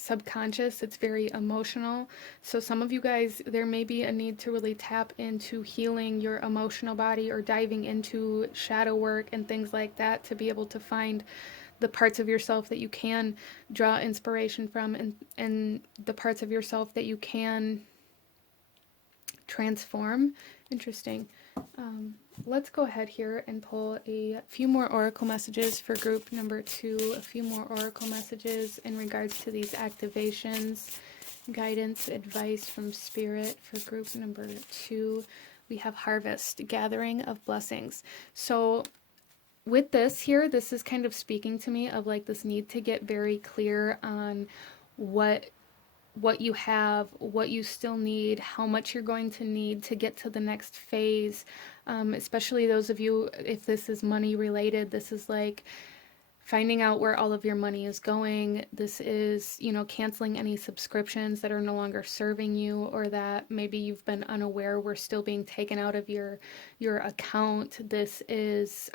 subconscious. It's very emotional. So some of you guys, there may be a need to really tap into healing your emotional body, or diving into shadow work and things like that, to be able to find the parts of yourself that you can draw inspiration from, and the parts of yourself that you can transform. Interesting. Let's go ahead here and pull a few more oracle messages for group number 2, a few more oracle messages in regards to these activations, guidance, advice from spirit for group number 2. We have harvest, gathering of blessings. So with this here, this is kind of speaking to me of like this need to get very clear on what you have, what you still need, how much you're going to need to get to the next phase. Especially those of you, if this is money related, this is like finding out where all of your money is going. This is, canceling any subscriptions that are no longer serving you, or that maybe you've been unaware were still being taken out of your account. This is,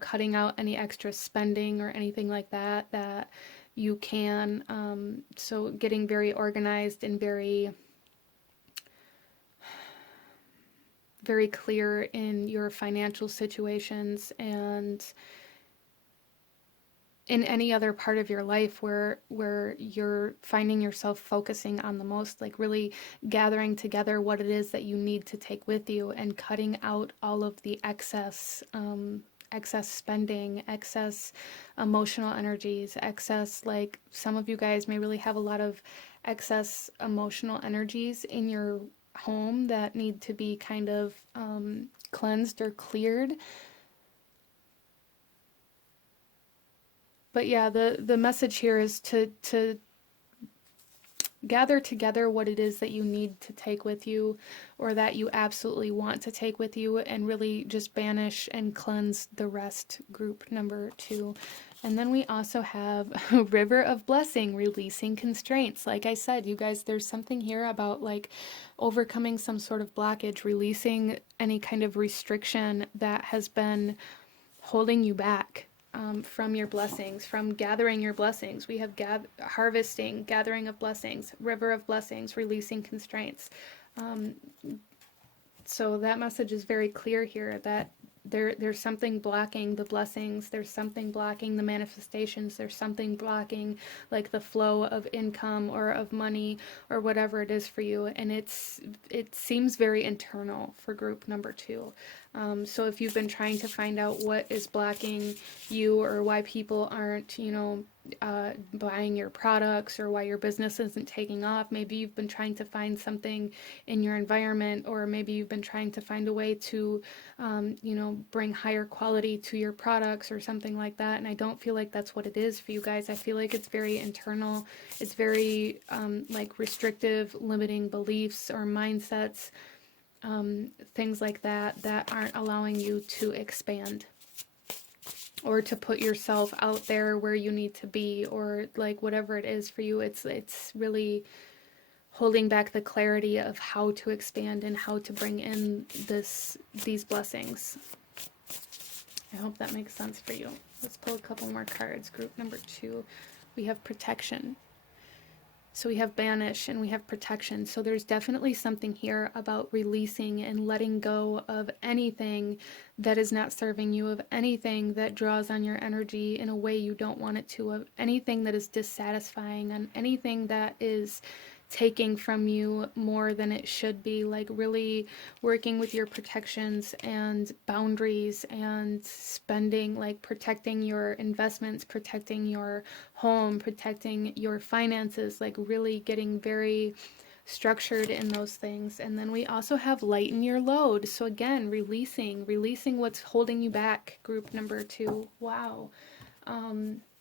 cutting out any extra spending or anything like that you can. So getting very organized and very clear in your financial situations, and in any other part of your life where you're finding yourself focusing on the most, like really gathering together what it is that you need to take with you, and cutting out all of the excess spending, excess emotional energies, excess, like some of you guys may really have a lot of excess emotional energies in your home that need to be kind of cleansed or cleared. But yeah, the message here is to gather together what it is that you need to take with you, or that you absolutely want to take with you, and really just banish and cleanse the rest, group number 2. And then we also have River of Blessing, releasing constraints. Like I said, you guys, there's something here about like overcoming some sort of blockage, releasing any kind of restriction that has been holding you back from your blessings, from gathering your blessings. We have harvesting, gathering of blessings, river of blessings, releasing constraints. So that message is very clear here, that there's something blocking the blessings, there's something blocking the manifestations, there's something blocking like the flow of income or of money or whatever it is for you, and it seems very internal for group number 2. So if you've been trying to find out what is blocking you, or why people aren't, buying your products, or why your business isn't taking off, maybe you've been trying to find something in your environment, or maybe you've been trying to find a way to, bring higher quality to your products or something like that. And I don't feel like that's what it is for you guys. I feel like it's very internal. It's very like restrictive, limiting beliefs or mindsets, things like that aren't allowing you to expand, or to put yourself out there where you need to be, or like whatever it is for you. It's really holding back the clarity of how to expand and how to bring in these blessings. I hope that makes sense for you. Let's pull a couple more cards. Group number 2, we have protection. So we have banish and we have protection. So there's definitely something here about releasing and letting go of anything that is not serving you, of anything that draws on your energy in a way you don't want it to, of anything that is dissatisfying, and anything that is taking from you more than it should be, like really working with your protections and boundaries and spending, like protecting your investments, protecting your home, protecting your finances, like really getting very structured in those things. And then we also have lighten your load. So again, releasing what's holding you back, group number 2. Wow.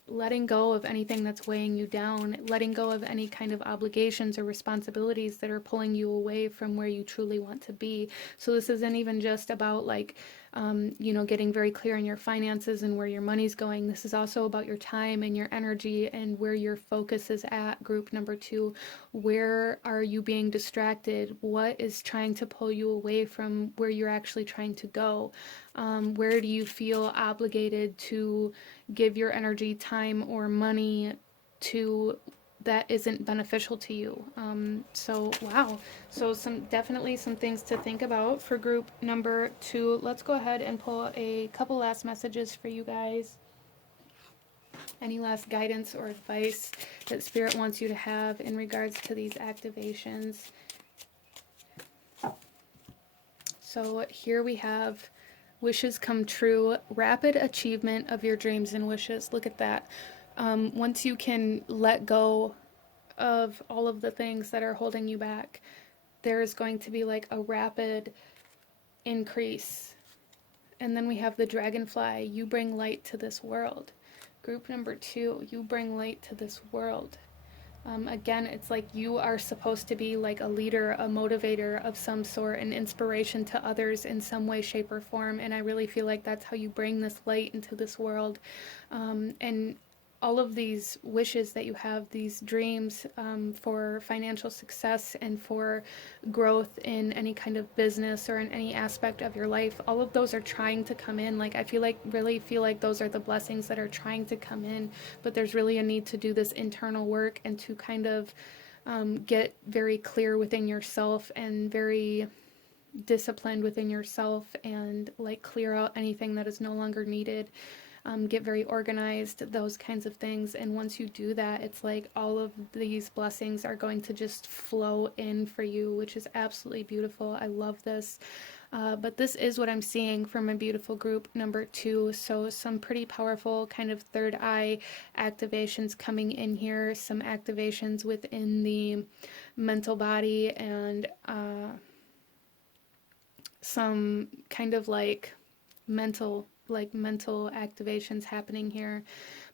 Letting go of anything that's weighing you down, letting go of any kind of obligations or responsibilities that are pulling you away from where you truly want to be. So this isn't even just about like, getting very clear on your finances and where your money's going. This is also about your time and your energy and where your focus is at, group number 2. Where are you being distracted? What is trying to pull you away from where you're actually trying to go? Where do you feel obligated to give your energy, time, or money to that isn't beneficial to you? So wow. So definitely some things to think about for group number 2. Let's go ahead and pull a couple last messages for you guys. Any last guidance or advice that Spirit wants you to have in regards to these activations? So here we have wishes come true, rapid achievement of your dreams and wishes. Look at that. Once you can let go of all of the things that are holding you back, there is going to be like a rapid increase. And then we have the dragonfly. You bring light to this world. Group number 2, you bring light to this world. Again, it's like you are supposed to be like a leader, a motivator of some sort, an inspiration to others in some way, shape, or form. And I really feel like that's how you bring this light into this world. And all of these wishes that you have, these dreams for financial success and for growth in any kind of business or in any aspect of your life, all of those are trying to come in. Like, I really feel like those are the blessings that are trying to come in, but there's really a need to do this internal work and to kind of get very clear within yourself and very disciplined within yourself and like clear out anything that is no longer needed. Get very organized, those kinds of things. And once you do that, it's like all of these blessings are going to just flow in for you, which is absolutely beautiful. I love this. But this is what I'm seeing for my beautiful group number 2. So some pretty powerful kind of third eye activations coming in here, some activations within the mental body, and some kind of like mental activations happening here.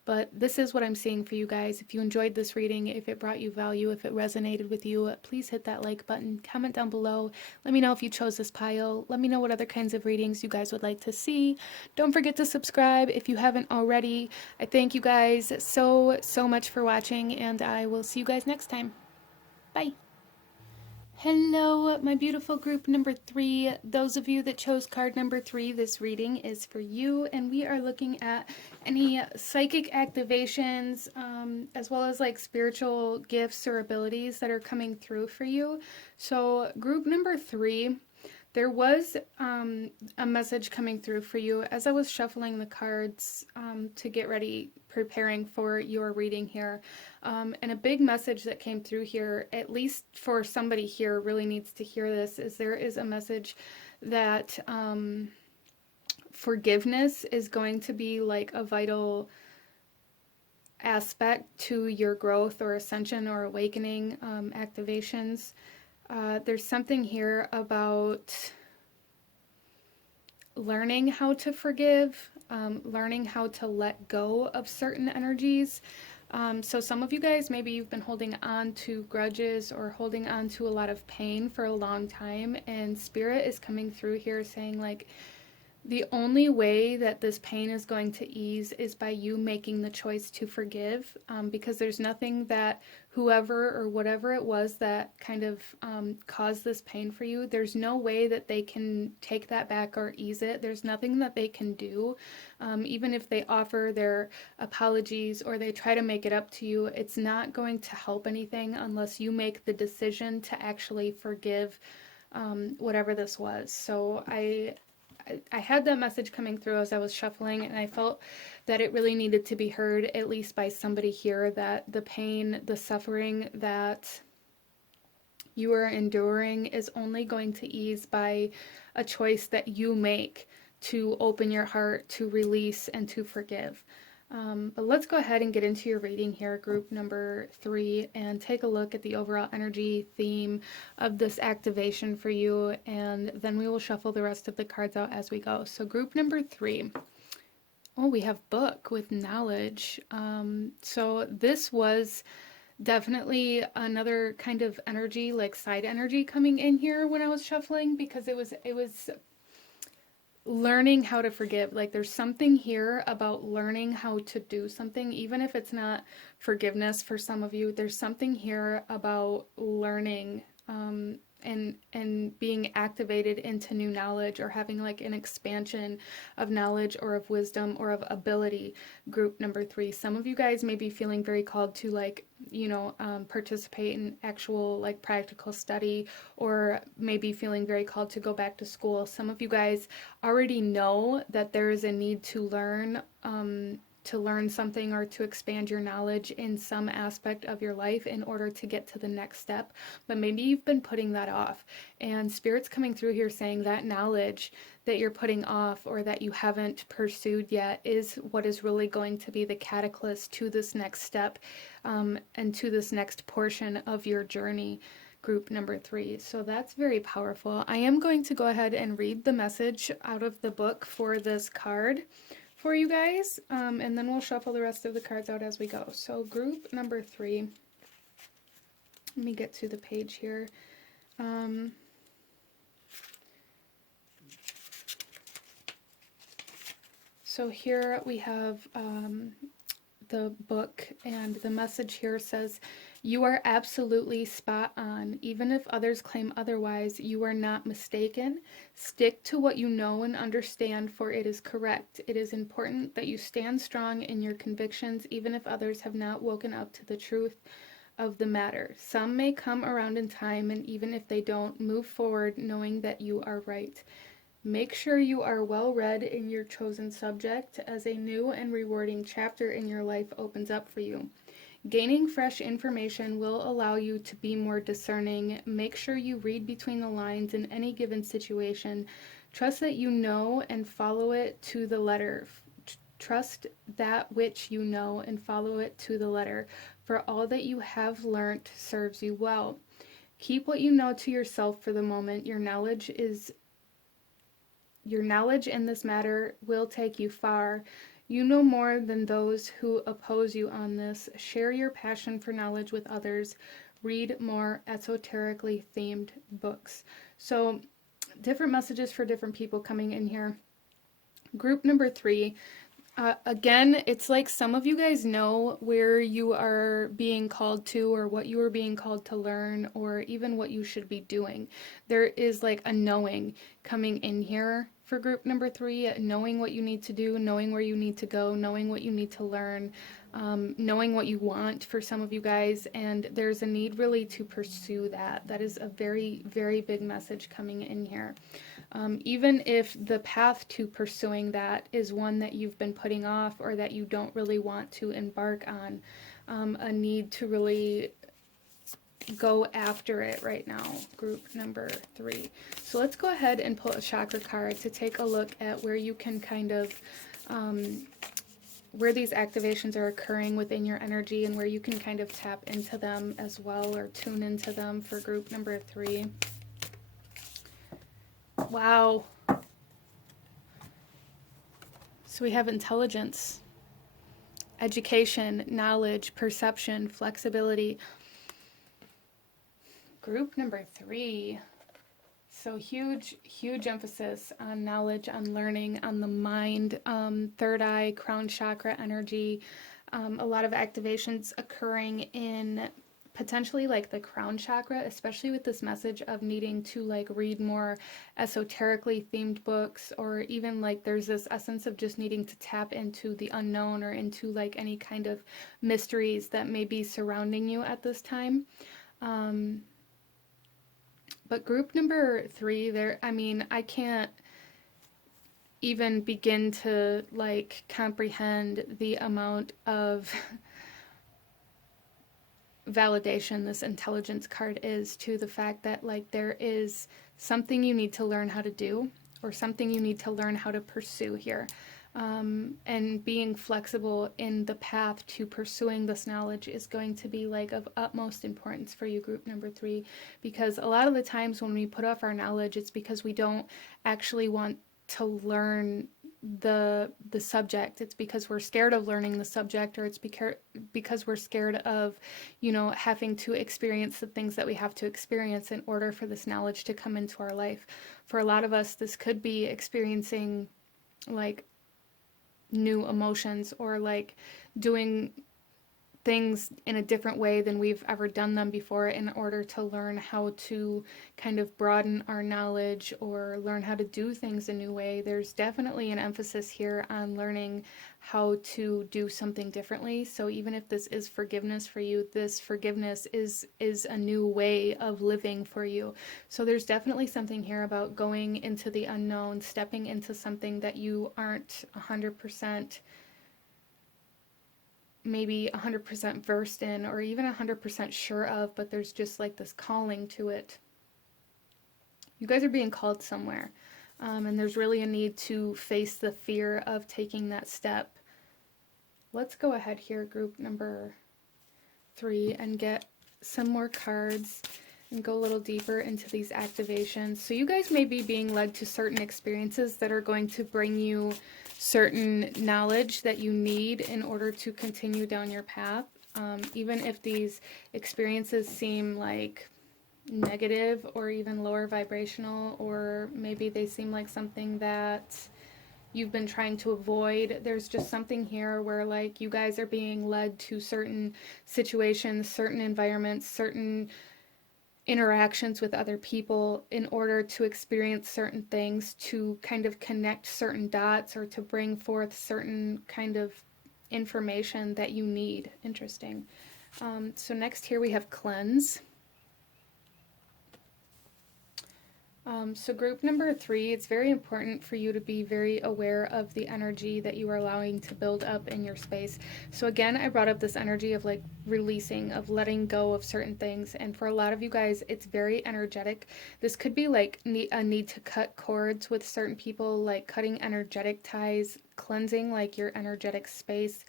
But this is what I'm seeing for you guys. If you enjoyed this reading, if it brought you value, if it resonated with you, please hit that like button, comment down below. Let me know if you chose this pile. Let me know what other kinds of readings you guys would like to see. Don't forget to subscribe if you haven't already. I thank you guys so much for watching, and I will see you guys next time. Bye. Hello, my beautiful group number 3. Those of you that chose card number 3, this reading is for you, and we are looking at any psychic activations, as well as like spiritual gifts or abilities that are coming through for you. So group number 3, there was a message coming through for you as I was shuffling the cards to get ready, preparing for your reading here. And a big message that came through here, at least for somebody here really needs to hear this, is there is a message that forgiveness is going to be like a vital aspect to your growth or ascension or awakening activations. There's something here about learning how to forgive, learning how to let go of certain energies. So some of you guys, maybe you've been holding on to grudges or holding on to a lot of pain for a long time, and Spirit is coming through here saying like, The only way that this pain is going to ease is by you making the choice to forgive, because there's nothing that whoever or whatever it was that kind of caused this pain for you, there's no way that they can take that back or ease it. There's nothing that they can do. Even if they offer their apologies or they try to make it up to you, it's not going to help anything unless you make the decision to actually forgive whatever this was. So I had that message coming through as I was shuffling, and I felt that it really needed to be heard, at least by somebody here, that the pain, the suffering that you are enduring is only going to ease by a choice that you make to open your heart, to release, and to forgive. But let's go ahead and get into your reading here, group number 3, and take a look at the overall energy theme of this activation for you, and then we will shuffle the rest of the cards out as we go. So group number 3. Oh, we have book with knowledge. So this was definitely another kind of energy, like side energy coming in here when I was shuffling, because it was learning how to forgive. Like there's something here about learning how to do something, even if it's not forgiveness for some of you. There's something here about learning and being activated into new knowledge, or having like an expansion of knowledge or of wisdom or of ability. Group number 3, some of you guys may be feeling very called to, like, participate in actual like practical study, or maybe feeling very called to go back to school. Some of you guys already know that there is a need to learn something or to expand your knowledge in some aspect of your life in order to get to the next step, but maybe you've been putting that off, and Spirit's coming through here saying that knowledge that you're putting off or that you haven't pursued yet is what is really going to be the catalyst to this next step, and to this next portion of your journey, group number 3. So that's very powerful. I am going to go ahead and read the message out of the book for this card for you guys, and then we'll shuffle the rest of the cards out as we go. So group number 3, let me get to the page here. So here we have the book, and the message here says, "You are absolutely spot on. Even if others claim otherwise, you are not mistaken. Stick to what you know and understand, for it is correct. It is important that you stand strong in your convictions, even if others have not woken up to the truth of the matter. Some may come around in time, and even if they don't, move forward knowing that you are right. Make sure you are well read in your chosen subject, as a new and rewarding chapter in your life opens up for you. Gaining fresh information will allow you to be more discerning. Make sure you read between the lines in any given situation. Trust that you know and follow it to the letter. Trust that which you know and follow it to the letter, for all that you have learnt serves you well. Keep what you know to yourself for the moment. Your knowledge in this matter will take you far. You know more than those who oppose you on this. Share your passion for knowledge with others. Read more esoterically themed books." So different messages for different people coming in here. Group number 3. Again, it's like some of you guys know where you are being called to, or what you are being called to learn, or even what you should be doing. There is like a knowing coming in here for group number 3, knowing what you need to do, knowing where you need to go, knowing what you need to learn, knowing what you want for some of you guys, and there's a need really to pursue that. That is a very, very big message coming in here. Even if the path to pursuing that is one that you've been putting off, or that you don't really want to embark on, a need to really go after it right now, group number 3. So let's go ahead and pull a chakra card to take a look at where you can kind of, where these activations are occurring within your energy, and where you can kind of tap into them as well, or tune into them for group number 3. Wow. So we have intelligence, education, knowledge, perception, flexibility. Group number 3, So huge emphasis on knowledge, on learning, on the mind, third eye, crown chakra energy. A lot of activations occurring in potentially like the crown chakra, especially with this message of needing to like read more esoterically themed books, or even like there's this essence of just needing to tap into the unknown or into like any kind of mysteries that may be surrounding you at this time. But group number 3, there, I mean, I can't even begin to like comprehend the amount of validation this intelligence card is to the fact that like there is something you need to learn how to do, or something you need to learn how to pursue here. And being flexible in the path to pursuing this knowledge is going to be like of utmost importance for you, group number 3, because a lot of the times when we put off our knowledge, it's because we don't actually want to learn the subject. It's because we're scared of learning the subject, or it's because we're scared of, you know, having to experience the things that we have to experience in order for this knowledge to come into our life. For a lot of us, this could be experiencing like new emotions, or like doing things in a different way than we've ever done them before, in order to learn how to kind of broaden our knowledge or learn how to do things a new way. There's definitely an emphasis here on learning how to do something differently. So even if this is forgiveness for you, this forgiveness is a new way of living for you. So there's definitely something here about going into the unknown, stepping into something that you aren't 100% maybe 100% versed in, or even 100% sure of, but there's just like this calling to it. You guys are being called somewhere, and there's really a need to face the fear of taking that step. Let's go ahead here, group number 3, and get some more cards and go a little deeper into these activations. So you guys may be being led to certain experiences that are going to bring you certain knowledge that you need in order to continue down your path. Even if these experiences seem like negative or even lower vibrational, or maybe they seem like something that you've been trying to avoid, there's just something here where like you guys are being led to certain situations, certain environments, certain interactions with other people in order to experience certain things, to kind of connect certain dots, or to bring forth certain kind of information that you need. Interesting. So next here we have cleanse. So group number 3, it's very important for you to be very aware of the energy that you are allowing to build up in your space. So again, I brought up this energy of like releasing, of letting go of certain things. And for a lot of you guys, it's very energetic. This could be like a need to cut cords with certain people, like cutting energetic ties, cleansing like your energetic space,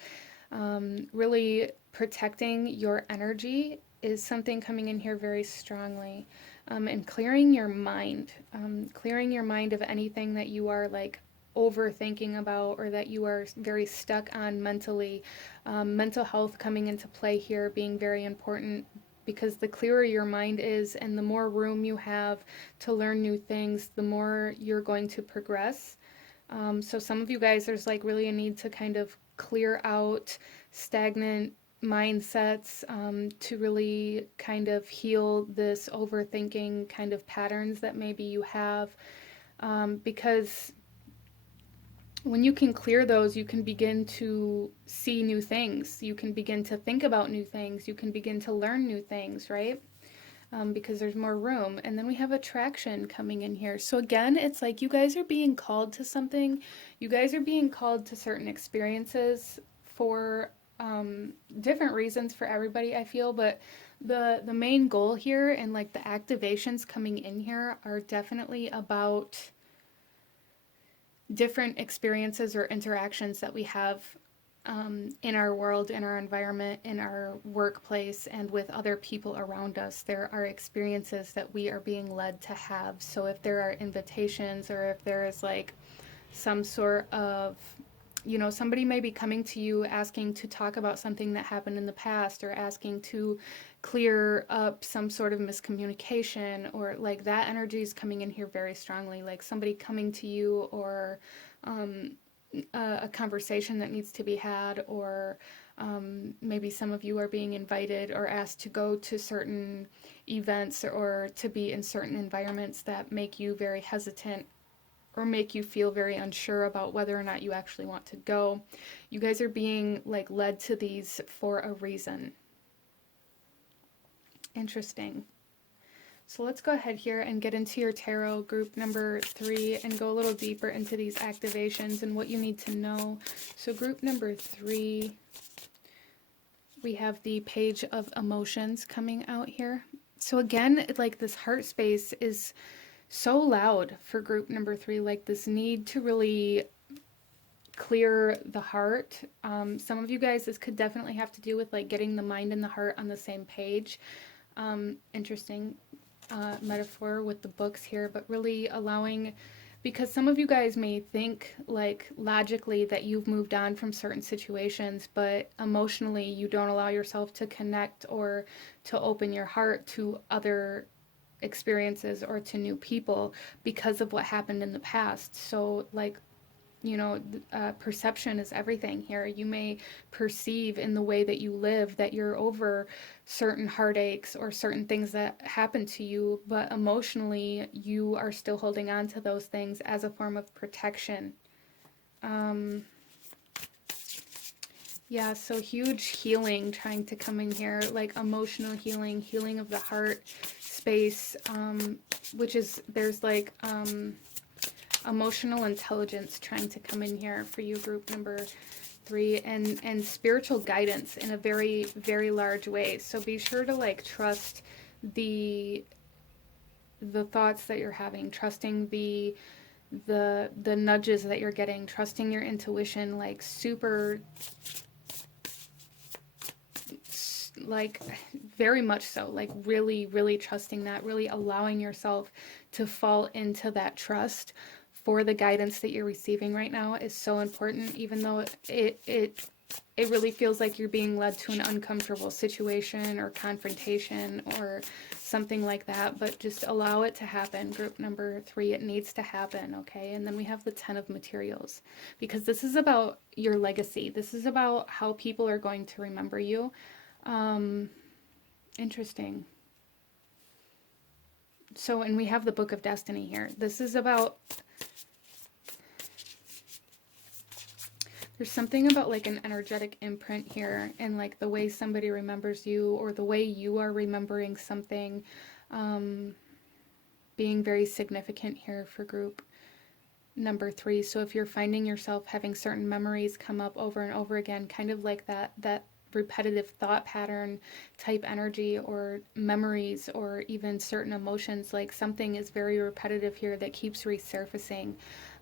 really protecting your energy is something coming in here very strongly. And clearing your mind of anything that you are like overthinking about, or that you are very stuck on mentally. Mental health coming into play here, being very important, because the clearer your mind is and the more room you have to learn new things, the more you're going to progress. So some of you guys, there's like really a need to kind of clear out stagnant mindsets, to really kind of heal this overthinking kind of patterns that maybe you have, because when you can clear those, you can begin to see new things, you can begin to think about new things, you can begin to learn new things, right? Because there's more room. And then we have attraction coming in here. So again, it's like you guys are being called to something. You guys are being called to certain experiences for different reasons for everybody, I feel, but the main goal here, and like the activations coming in here, are definitely about different experiences or interactions that we have in our world, in our environment, in our workplace, and with other people around us. There are experiences that we are being led to have. So if there are invitations, or if there is like some sort of you know, somebody may be coming to you asking to talk about something that happened in the past, or asking to clear up some sort of miscommunication, or like that energy is coming in here very strongly, like somebody coming to you, or um, a conversation that needs to be had, or maybe some of you are being invited or asked to go to certain events or to be in certain environments that make you very hesitant or make you feel very unsure about whether or not you actually want to go. You guys are being like led to these for a reason. Interesting. So let's go ahead here and get into your tarot group number 3 and go a little deeper into these activations and what you need to know. So group number 3, we have the Page of Emotions coming out here. So again, like this heart space is so loud for group number 3, like this need to really clear the heart. Some of you guys, this could definitely have to do with like getting the mind and the heart on the same page. Interesting metaphor with the books here, but really allowing, because some of you guys may think like logically that you've moved on from certain situations, but emotionally you don't allow yourself to connect or to open your heart to other experiences or to new people because of what happened in the past. So like, you know, perception is everything here. You may perceive in the way that you live that you're over certain heartaches or certain things that happen to you, but emotionally you are still holding on to those things as a form of protection. Yeah, so huge healing trying to come in here, like emotional healing, healing of the heart space, which is, there's like emotional intelligence trying to come in here for you, group number 3, and spiritual guidance in a very, very large way. So be sure to like trust the thoughts that you're having, trusting the nudges that you're getting, trusting your intuition, like super, like very much so, like really, really trusting that, really allowing yourself to fall into that trust for the guidance that you're receiving right now is so important, even though it really feels like you're being led to an uncomfortable situation or confrontation or something like that, but just allow it to happen, group number 3. It needs to happen, okay? And then we have the 10 of materials, because this is about your legacy. This is about how people are going to remember you. Interesting. So, and we have the Book of Destiny here. This is about, there's something about like an energetic imprint here, and like the way somebody remembers you or the way you are remembering something, being very significant here for group number 3. So if you're finding yourself having certain memories come up over and over again, kind of like that repetitive thought pattern type energy, or memories, or even certain emotions, like something is very repetitive here that keeps resurfacing.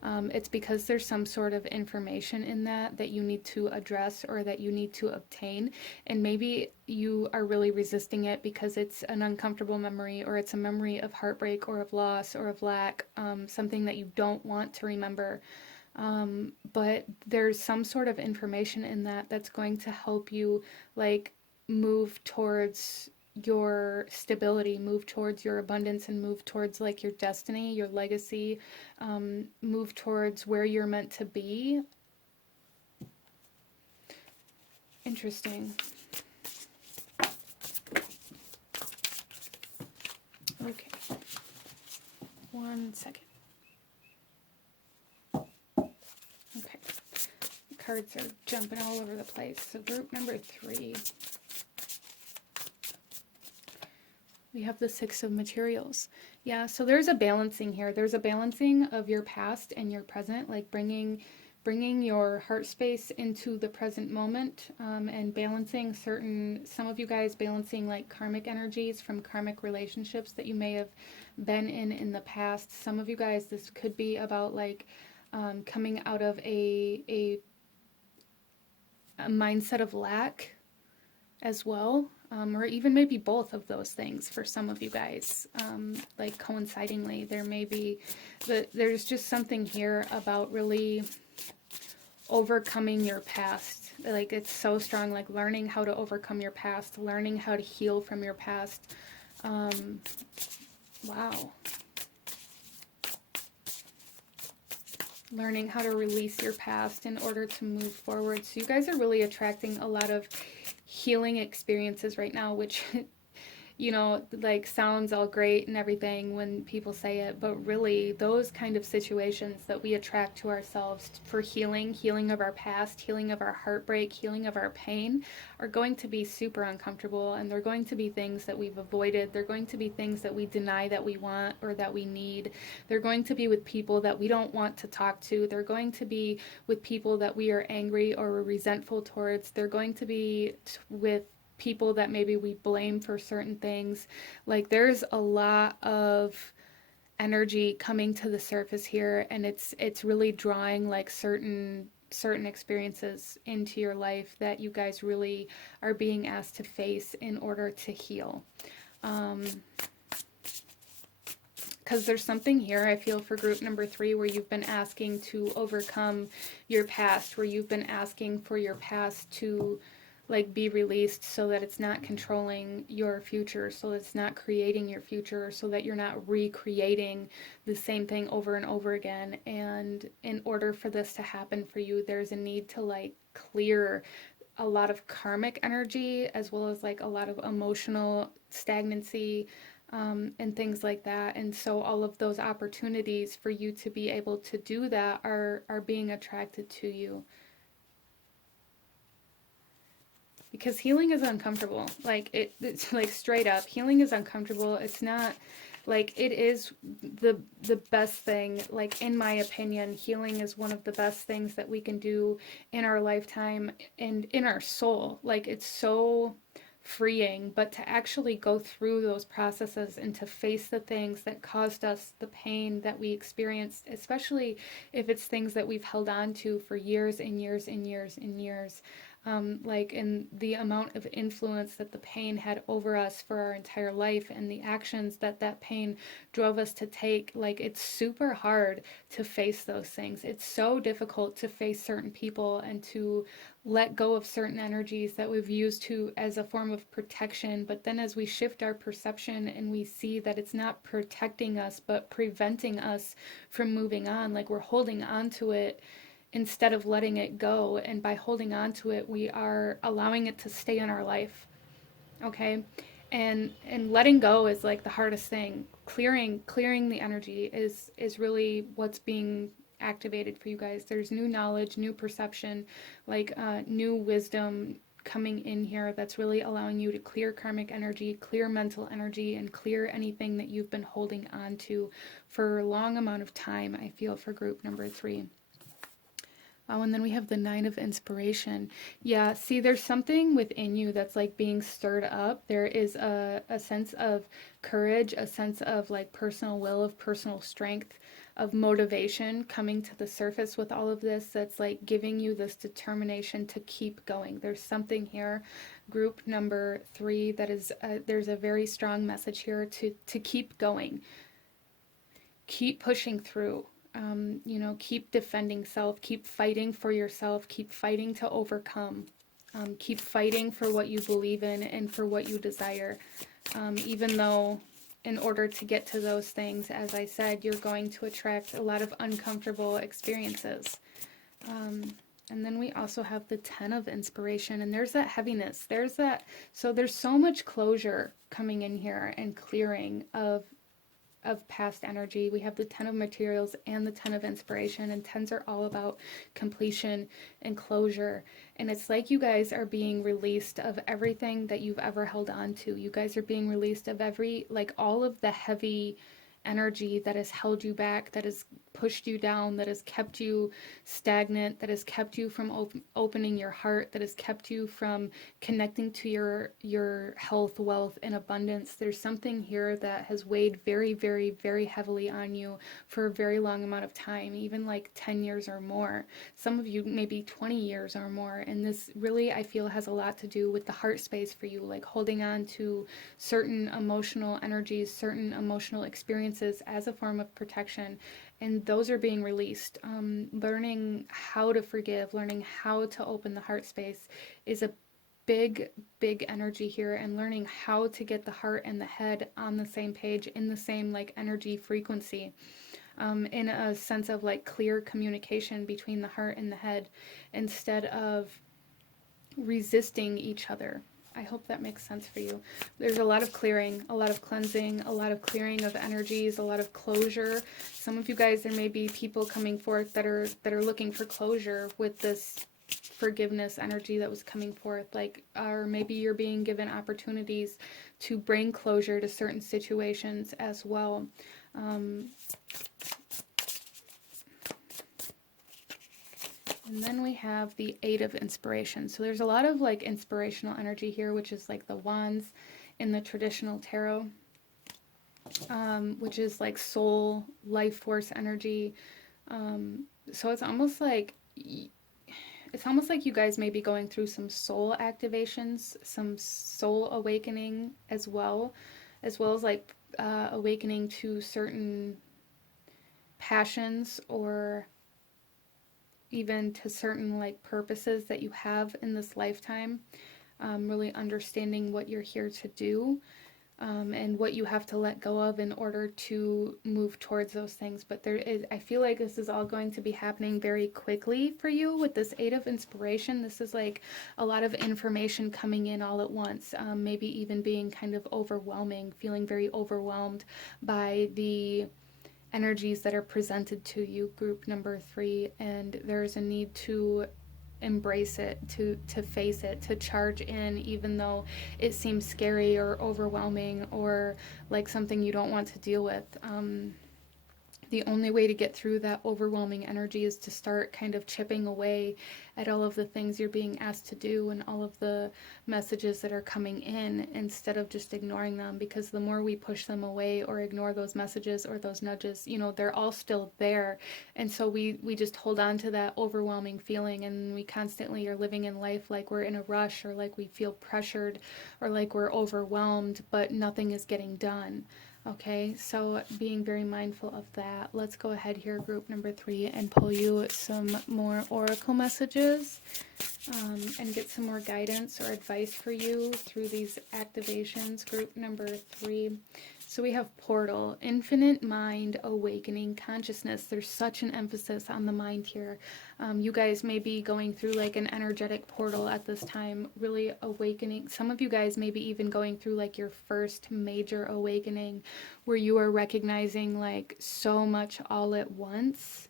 It's because there's some sort of information in that you need to address or that you need to obtain, and maybe you are really resisting it because it's an uncomfortable memory, or it's a memory of heartbreak or of loss or of lack, something that you don't want to remember. But there's some sort of information in that's going to help you like move towards your stability, move towards your abundance, and move towards like your destiny, your legacy, move towards where you're meant to be. Interesting. Okay. 1 second. Okay. The cards are jumping all over the place. So group number 3. We have the 6 of materials. Yeah, so there's a balancing here. There's a balancing of your past and your present, like bringing your heart space into the present moment, and balancing some of you guys balancing like karmic energies from karmic relationships that you may have been in the past. Some of you guys, this could be about like coming out of a mindset of lack as well, or even maybe both of those things for some of you guys, like coincidingly. There may be, there's just something here about really overcoming your past. Like, it's so strong, like learning how to overcome your past, learning how to heal from your past. Wow. Learning how to release your past in order to move forward. So you guys are really attracting a lot of healing experiences right now, which you know, like sounds all great and everything when people say it, but really those kind of situations that we attract to ourselves for healing, healing of our past, healing of our heartbreak, healing of our pain, are going to be super uncomfortable, and they're going to be things that we've avoided. They're going to be things that we deny that we want or that we need. They're going to be with people that we don't want to talk to. They're going to be with people that we are angry or resentful towards. They're going to be with people that maybe we blame for certain things. Like, there's a lot of energy coming to the surface here, and it's really drawing like certain experiences into your life that you guys really are being asked to face in order to heal. Because there's something here, I feel, for group number 3, where you've been asking to overcome your past, where you've been asking for your past to like be released so that it's not controlling your future, so that it's not creating your future, so that you're not recreating the same thing over and over again. And in order for this to happen for you, there's a need to like clear a lot of karmic energy, as well as like a lot of emotional stagnancy, and things like that. And so all of those opportunities for you to be able to do that are being attracted to you. Because healing is uncomfortable. Like, it's like straight up, healing is uncomfortable. It's not like, it is the best thing. Like, in my opinion, healing is one of the best things that we can do in our lifetime and in our soul. Like, it's so freeing. But to actually go through those processes and to face the things that caused us the pain that we experienced, especially if it's things that we've held on to for years and years and years and years, like, in the amount of influence that the pain had over us for our entire life, and the actions that that pain drove us to take. Like, it's super hard to face those things. It's so difficult to face certain people and to let go of certain energies that we've used to as a form of protection. But then as we shift our perception and we see that it's not protecting us but preventing us from moving on, like, we're holding on to it instead of letting it go. And by holding on to it, we are allowing it to stay in our life. Okay? And letting go is like the hardest thing. Clearing the energy is really what's being activated for you guys. There's new knowledge, new perception, like new wisdom coming in here that's really allowing you to clear karmic energy, clear mental energy, and clear anything that you've been holding on to for a long amount of time, I feel, for group number 3. Oh, and then we have the 9 of Inspiration. Yeah, see, there's something within you that's like being stirred up. There is a sense of courage, a sense of like personal will, of personal strength, of motivation coming to the surface with all of this, that's like giving you this determination to keep going. There's something here, group number 3, that is, there's a very strong message here to keep going, keep pushing through. You know, keep defending self, keep fighting for yourself, keep fighting to overcome, keep fighting for what you believe in and for what you desire. Even though in order to get to those things, as I said, you're going to attract a lot of uncomfortable experiences. And then we also have the 10 of Inspiration, and there's that heaviness. There's that, so there's so much closure coming in here and clearing of past energy. We have the 10 of Materials and the 10 of Inspiration, and 10s are all about completion and closure. And it's like you guys are being released of everything that you've ever held on to. You guys are being released of like all of the heavy energy that has held you back, that has pushed you down, that has kept you stagnant, that has kept you from opening your heart, that has kept you from connecting to your health, wealth, and abundance. There's something here that has weighed very, very, very heavily on you for a very long amount of time, even like 10 years or more. Some of you maybe 20 years or more. And this really, I feel, has a lot to do with the heart space for you, like holding on to certain emotional energies, certain emotional experiences as a form of protection. and those are being released. Learning how to forgive, learning how to open the heart space is a big energy here, and learning how to get the heart and the head on the same page, in the same like energy frequency, in a sense of like clear communication between the heart and the head, instead of resisting each other. I hope that makes sense for you. There's a lot of clearing, a lot of cleansing, a lot of clearing of energies, a lot of closure. Some of you guys, there may be people coming forth that are looking for closure with this forgiveness energy that was coming forth, like, or maybe you're being given opportunities to bring closure to certain situations as well. And then we have the Eight of Inspiration. So there's a lot of like inspirational energy here, which is like the wands in the traditional tarot, which is like soul, life force energy. So it's almost like you guys may be going through some soul activations, some soul awakening as well as like awakening to certain passions, or even to certain like purposes that you have in this lifetime. Really understanding what you're here to do, and what you have to let go of in order to move towards those things. But I feel like this is all going to be happening very quickly for you with this Eight of Inspiration. This is like a lot of information coming in all at once, maybe even being kind of overwhelming, feeling very overwhelmed by the energies that are presented to you, group number 3, and there's a need to embrace it, to face it, to charge in, even though it seems scary or overwhelming or like something you don't want to deal with. The only way to get through that overwhelming energy is to start kind of chipping away at all of the things you're being asked to do and all of the messages that are coming in, instead of just ignoring them, because the more we push them away or ignore those messages or those nudges, you know, they're all still there. And so we just hold on to that overwhelming feeling, and we constantly are living in life like we're in a rush, or like we feel pressured, or like we're overwhelmed, but nothing is getting done. Okay, so being very mindful of that. Let's go ahead here, group number 3, and pull you some more oracle messages, and get some more guidance or advice for you through these activations. Group number 3. So we have portal, infinite mind, awakening consciousness. There's such an emphasis on the mind here. You guys may be going through like an energetic portal at this time, really awakening. Some of you guys may be even going through like your first major awakening, where you are recognizing like so much all at once.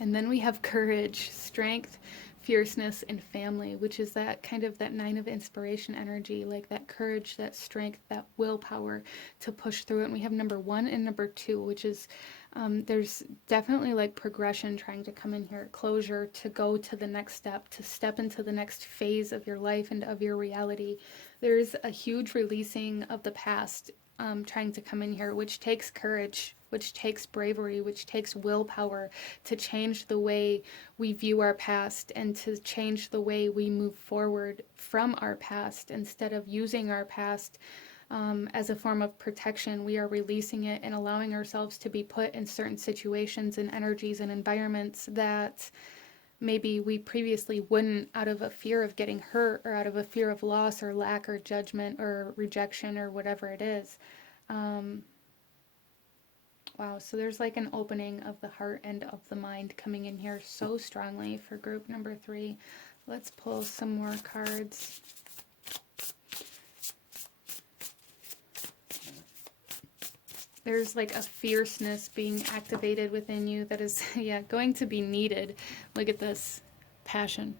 And then we have courage, strength, fierceness, and family, which is that kind of that 9 of Inspiration energy, like that courage, that strength, that willpower to push through it. And we have number 1 and number 2, which is there's definitely like progression trying to come in here, closure, to go to the next step, to step into the next phase of your life and of your reality. There's a huge releasing of the past trying to come in here, which takes courage, which takes bravery, which takes willpower to change the way we view our past and to change the way we move forward from our past. Instead of using our past as a form of protection, we are releasing it and allowing ourselves to be put in certain situations and energies and environments that maybe we previously wouldn't, out of a fear of getting hurt, or out of a fear of loss or lack or judgment or rejection or whatever it is. Wow, so there's like an opening of the heart and of the mind coming in here so strongly for group number 3. Let's pull some more cards. There's like a fierceness being activated within you that is, yeah, going to be needed. Look at this. Passion.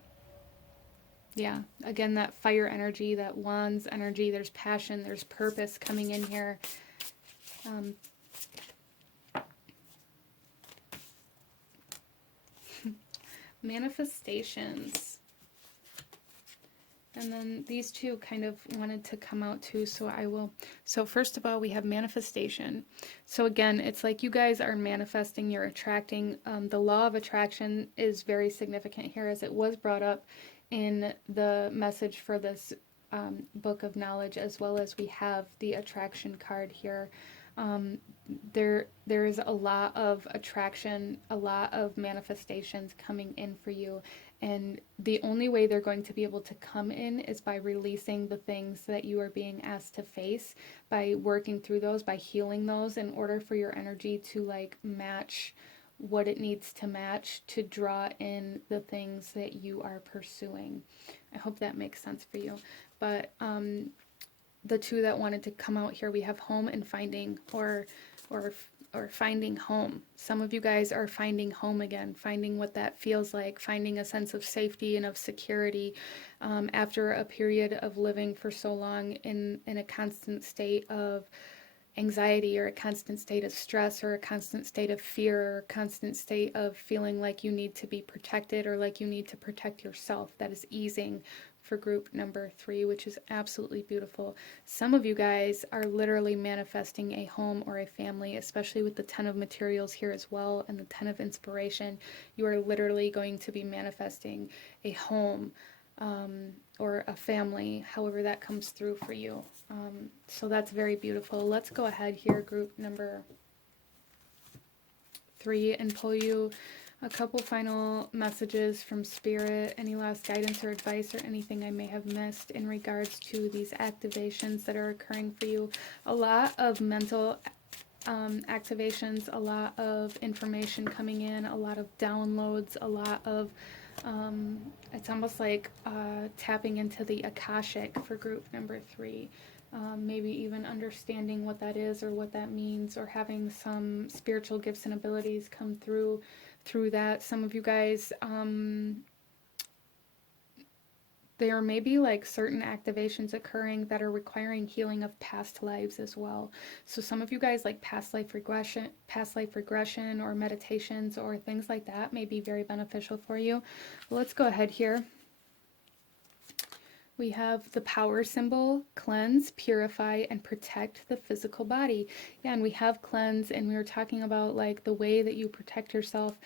Yeah, again, that fire energy, that wands energy, there's passion, there's purpose coming in here. Manifestations. And then these two kind of wanted to come out too, so I will. So first of all, we have manifestation. So again, it's like you guys are manifesting, you're attracting. The law of attraction is very significant here, as it was brought up in the message for this book of knowledge, as well as we have the attraction card here. There is a lot of attraction, a lot of manifestations coming in for you, and the only way they're going to be able to come in is by releasing the things that you are being asked to face, by working through those, by healing those, in order for your energy to like match what it needs to match to draw in the things that you are pursuing. I hope that makes sense for you. But the two that wanted to come out here, we have home and finding, or or finding home. Some of you guys are finding home again, finding what that feels like, finding a sense of safety and of security after a period of living for so long in a constant state of anxiety, or a constant state of stress, or a constant state of fear, or a constant state of feeling like you need to be protected, or like you need to protect yourself. That is easing for group number 3, which is absolutely beautiful. Some of you guys are literally manifesting a home or a family, especially with the 10 of materials here as well, and the 10 of inspiration. You are literally going to be manifesting a home, or a family, however that comes through for you. So that's very beautiful. Let's go ahead here, group number 3, and pull you a couple final messages from Spirit. Any last guidance or advice, or anything I may have missed in regards to these activations that are occurring for you. A lot of mental activations, a lot of information coming in, a lot of downloads, a lot of it's almost like tapping into the Akashic for group number 3. Maybe even understanding what that is or what that means, or having some spiritual gifts and abilities come through that. Some of you guys, there may be like certain activations occurring that are requiring healing of past lives as well. So some of you guys, like past life regression or meditations or things like that may be very beneficial for you. Well, let's go ahead here. We have the power symbol: cleanse, purify, and protect the physical body. Yeah, and we have cleanse, and we were talking about like the way that you protect yourself.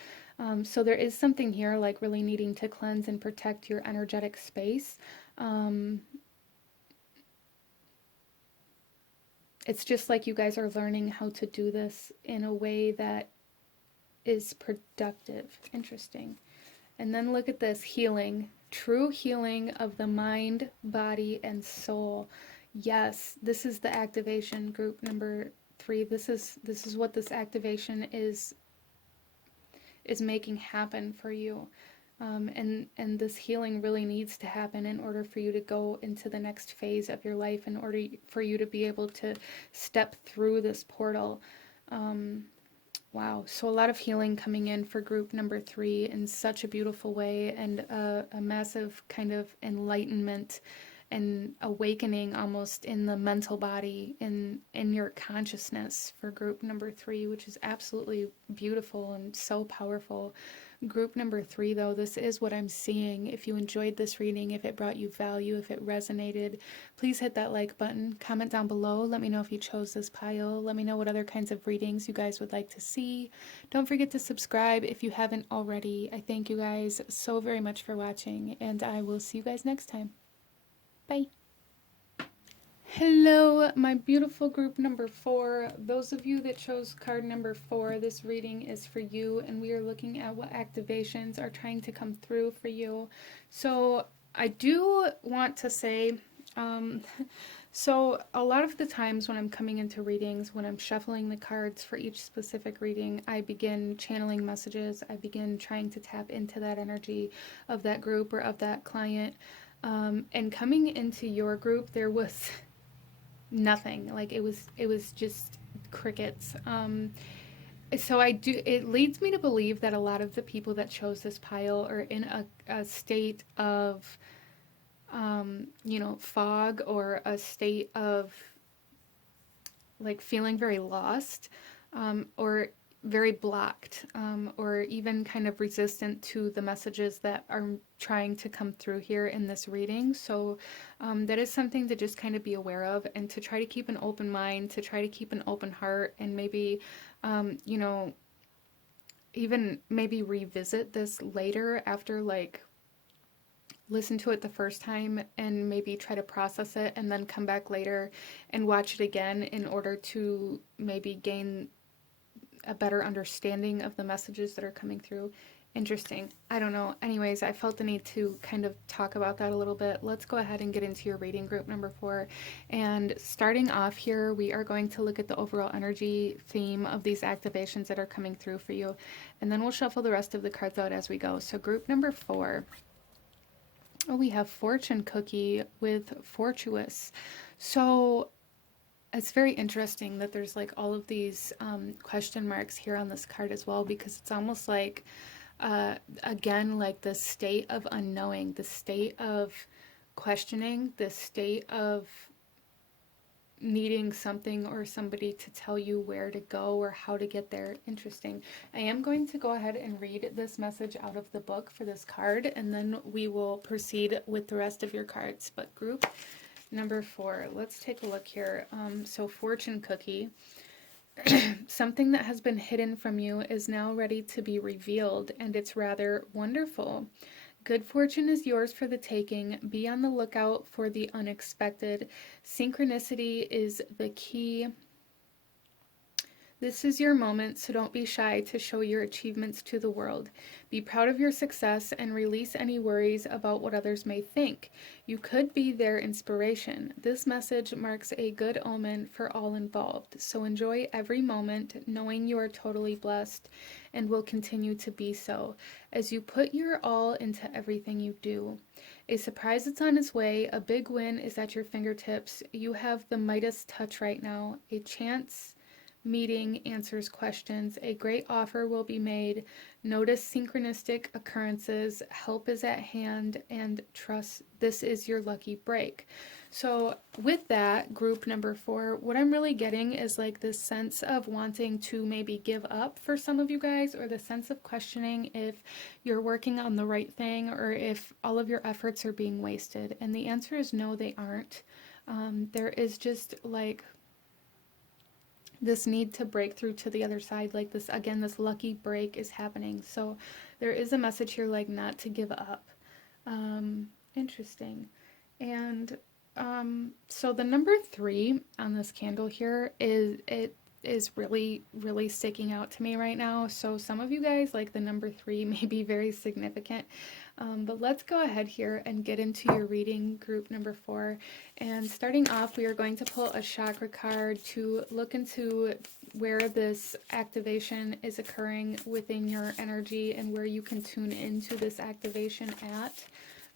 So there is something here like really needing to cleanse and protect your energetic space. It's just like you guys are learning how to do this in a way that is productive. Interesting. And then look at this: healing. True healing of the mind, body, and soul. Yes, this is the activation, group number 3. This is what this activation is making happen for you. And this healing really needs to happen in order for you to go into the next phase of your life, in order for you to be able to step through this portal. Wow, so a lot of healing coming in for group number 3 in such a beautiful way, and a massive kind of enlightenment and awakening almost in the mental body, in your consciousness for group number 3, which is absolutely beautiful and so powerful. Group number 3, though, this is what I'm seeing. If you enjoyed this reading, if it brought you value, if it resonated, please hit that like button. Comment down below. Let me know if you chose this pile. Let me know what other kinds of readings you guys would like to see. Don't forget to subscribe if you haven't already. I thank you guys so very much for watching, and I will see you guys next time. Bye. Hello, my beautiful group number 4. Those of you that chose card number 4, this reading is for you, and we are looking at what activations are trying to come through for you. So I do want to say, so a lot of the times when I'm coming into readings, when I'm shuffling the cards for each specific reading, I begin channeling messages. I begin trying to tap into that energy of that group or of that client. And coming into your group, there was nothing. Like it was just crickets. So it leads me to believe that a lot of the people that chose this pile are in a state of fog, or a state of like feeling very lost, or very blocked, or even kind of resistant to the messages that are trying to come through here in this reading. So that is something to just kind of be aware of, and to try to keep an open mind, to try to keep an open heart, and maybe even maybe revisit this later after like listen to it the first time and maybe try to process it and then come back later and watch it again in order to maybe gain a better understanding of the messages that are coming through. Interesting. I don't know. Anyways, I felt the need to kind of talk about that a little bit. Let's go ahead and get into your reading group number 4. And starting off here, we are going to look at the overall energy theme of these activations that are coming through for you. And then we'll shuffle the rest of the cards out as we go. So group number 4. Oh, we have Fortune Cookie with Fortuous. So it's very interesting that there's like all of these question marks here on this card as well, because it's almost like again, like the state of unknowing, the state of questioning, the state of needing something or somebody to tell you where to go or how to get there. Interesting. I am going to go ahead and read this message out of the book for this card, and then we will proceed with the rest of your cards. But group number 4, let's take a look here. So Fortune Cookie. Something that has been hidden from you is now ready to be revealed, and it's rather wonderful. Good fortune is yours for the taking. Be on the lookout for the unexpected. Synchronicity is the key. This is your moment, so don't be shy to show your achievements to the world. Be proud of your success and release any worries about what others may think. You could be their inspiration. This message marks a good omen for all involved, so enjoy every moment, knowing you are totally blessed and will continue to be so, as you put your all into everything you do. A surprise is on its way. A big win is at your fingertips. You have the Midas touch right now. A chance meeting answers questions. A great offer will be made. Notice synchronistic occurrences. Help is at hand, and trust this is your lucky break. So with that, group number 4, what I'm really getting is like this sense of wanting to maybe give up for some of you guys, or the sense of questioning if you're working on the right thing or if all of your efforts are being wasted. And the answer is no, they aren't. There is just like this need to break through to the other side, like this, again, this lucky break is happening. So there is a message here, like not to give up. Interesting. And so the number 3 on this candle here is really, really sticking out to me right now. So some of you guys, like the number 3 may be very significant. But let's go ahead here and get into your reading, group number 4. And starting off, we are going to pull a chakra card to look into where this activation is occurring within your energy and where you can tune into this activation at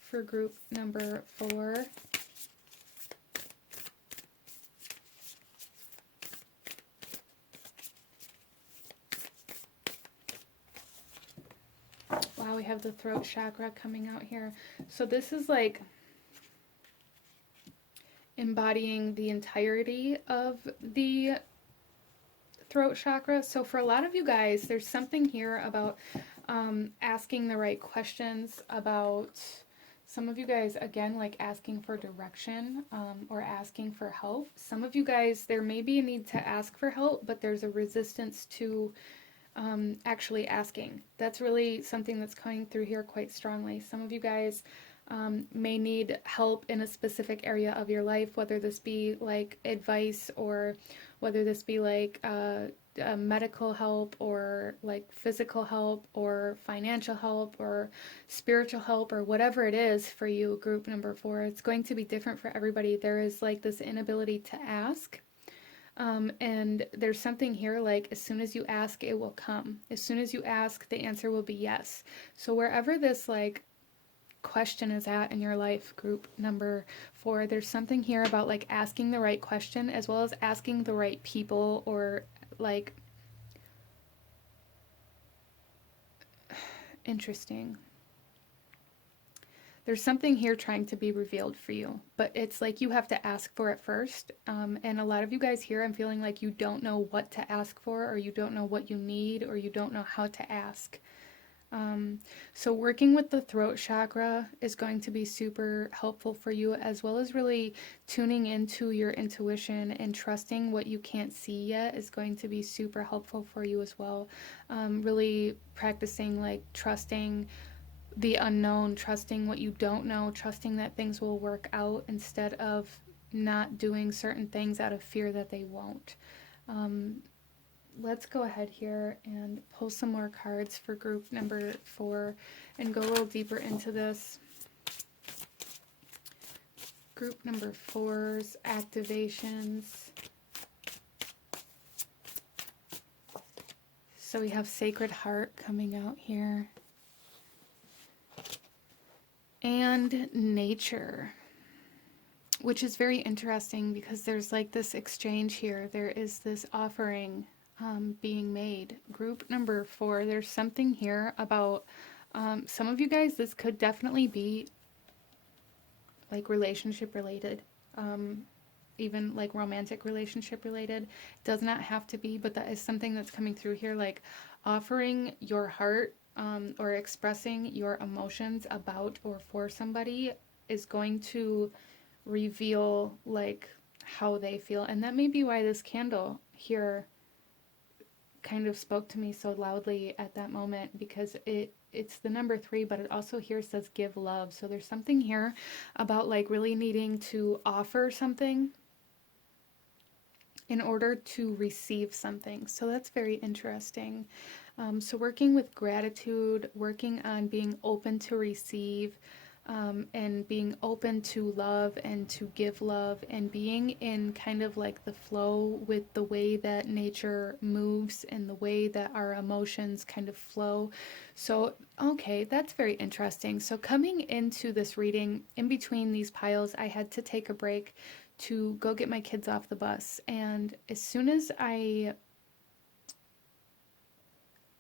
for group number 4. Wow, we have the throat chakra coming out here. So this is like embodying the entirety of the throat chakra. So for a lot of you guys, there's something here about asking the right questions, about some of you guys, again, like asking for direction or asking for help. Some of you guys, there may be a need to ask for help, but there's a resistance to actually asking. That's really something that's coming through here quite strongly. Some of you guys may need help in a specific area of your life, whether this be like advice or whether this be like medical help or like physical help or financial help or spiritual help or whatever it is for you, group number 4. It's going to be different for everybody. There is like this inability to ask. And there's something here like as soon as you ask, it will come. As soon as you ask, the answer will be yes. So wherever this like question is at in your life, group number 4, there's something here about like asking the right question as well as asking the right people, or like interesting. There's something here trying to be revealed for you, but it's like you have to ask for it first. And a lot of you guys here, I'm feeling like you don't know what to ask for, or you don't know what you need, or you don't know how to ask. So working with the throat chakra is going to be super helpful for you, as well as really tuning into your intuition and trusting what you can't see yet is going to be super helpful for you as well. Really practicing like trusting the unknown, trusting what you don't know, trusting that things will work out instead of not doing certain things out of fear that they won't. Um, let's go ahead here and pull some more cards for group number 4 and go a little deeper into this. Group number 4's activations. So we have Sacred Heart coming out here. And Nature, which is very interesting because there's like this exchange here. There is this offering being made. Group number 4, there's something here about some of you guys, this could definitely be like relationship related, even like romantic relationship related. It does not have to be, but that is something that's coming through here, like offering your heart or expressing your emotions about or for somebody is going to reveal like how they feel. And that may be why this candle here kind of spoke to me so loudly at that moment, because it's the number 3, but it also here says give love. So there's something here about like really needing to offer something in order to receive something. So that's very interesting. So working with gratitude, working on being open to receive, and being open to love and to give love, and being in kind of like the flow with the way that nature moves and the way that our emotions kind of flow. So, okay, that's very interesting. So coming into this reading, in between these piles, I had to take a break to go get my kids off the bus. And as soon as I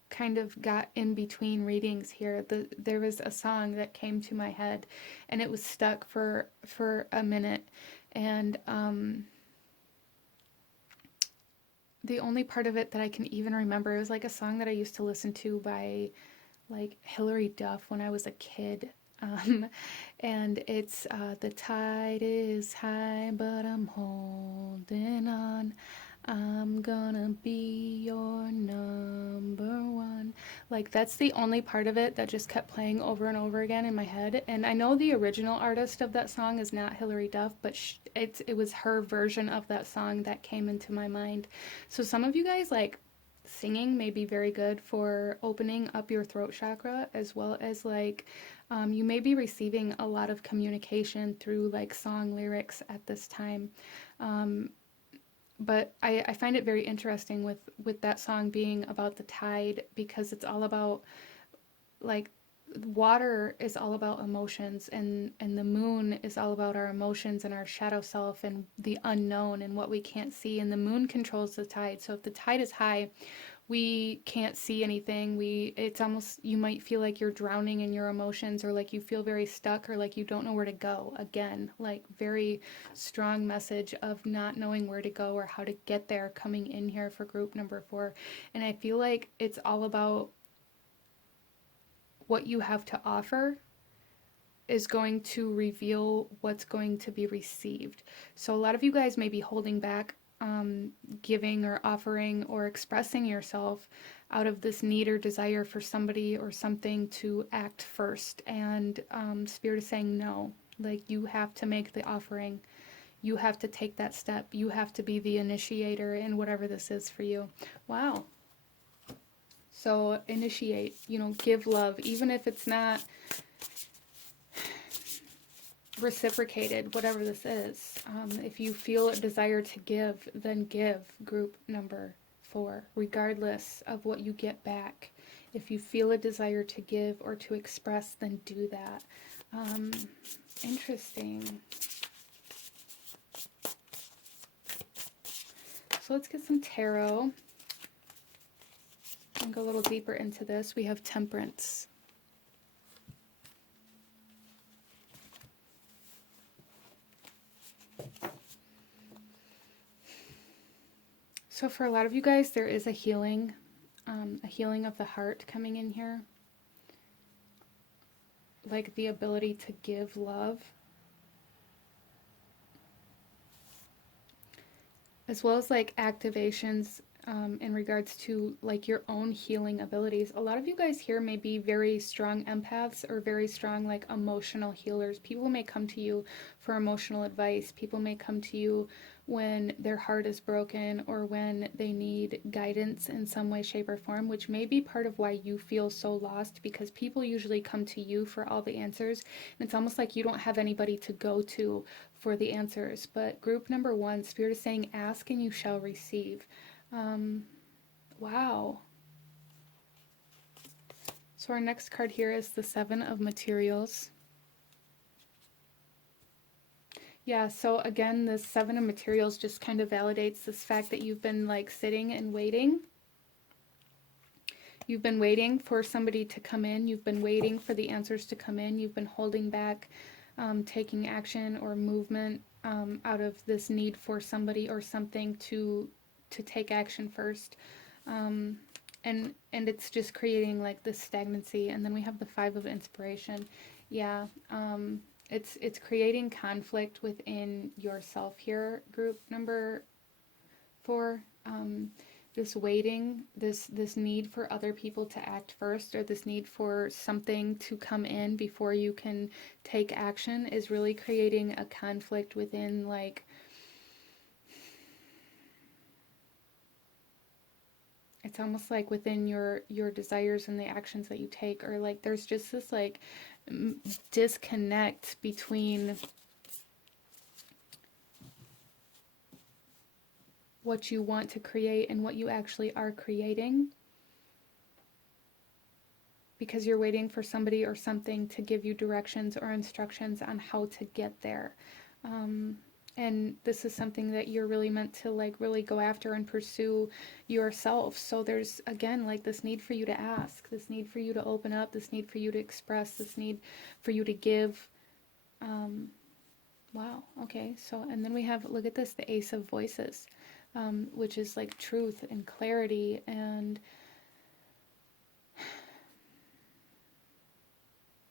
kind of got in between readings here, there was a song that came to my head, and it was stuck for a minute. And the only part of it that I can even remember, it was like a song that I used to listen to by like Hilary Duff when I was a kid. And it's the tide is high, but I'm holding on. I'm gonna be your number one. Like, that's the only part of it that just kept playing over and over again in my head. And I know the original artist of that song is not Hilary Duff, but it was her version of that song that came into my mind. So some of you guys, like, singing may be very good for opening up your throat chakra, as well as like you may be receiving a lot of communication through like song lyrics at this time. But I find it very interesting with that song being about the tide, because it's all about like water is all about emotions, and the moon is all about our emotions and our shadow self and the unknown and what we can't see, and the moon controls the tide. So if the tide is high, we can't see anything. It's almost, you might feel like you're drowning in your emotions, or like you feel very stuck, or like you don't know where to go. Again, like very strong message of not knowing where to go or how to get there coming in here for group number 4. And I feel like it's all about what you have to offer is going to reveal what's going to be received. So a lot of you guys may be holding back giving or offering or expressing yourself out of this need or desire for somebody or something to act first. And Spirit is saying no. Like, you have to make the offering. You have to take that step. You have to be the initiator in whatever this is for you. Wow. So initiate, give love, even if it's not reciprocated, whatever this is. If you feel a desire to give, then give, group number 4, regardless of what you get back. If you feel a desire to give or to express, then do that. Interesting. So let's get some tarot and go a little deeper into this. We have Temperance. So for a lot of you guys, there is a healing of the heart coming in here. Like the ability to give love. As well as like activations in regards to like your own healing abilities. A lot of you guys here may be very strong empaths or very strong like emotional healers. People may come to you for emotional advice. People may come to you when their heart is broken or when they need guidance in some way, shape, or form, which may be part of why you feel so lost, because people usually come to you for all the answers. And it's almost like you don't have anybody to go to for the answers. But group number 1, Spirit is saying, ask and you shall receive. Wow. So our next card here is the 7 of Materials. Yeah, so again, this 7 of Materials just kind of validates this fact that you've been like sitting and waiting. You've been waiting for somebody to come in. You've been waiting for the answers to come in. You've been holding back taking action or movement out of this need for somebody or something to take action first. And it's just creating like this stagnancy. And then we have the 5 of Inspiration. Yeah, it's creating conflict within yourself here, group number 4. This waiting, this need for other people to act first, or this need for something to come in before you can take action, is really creating a conflict within like it's almost like within your desires and the actions that you take, or like there's just this like disconnect between what you want to create and what you actually are creating, because you're waiting for somebody or something to give you directions or instructions on how to get there. And this is something that you're really meant to like really go after and pursue yourself. So there's again like this need for you to ask, this need for you to open up, this need for you to express, this need for you to give. Wow, okay, so and then we have, look at this, the Ace of Voices, which is like truth and clarity and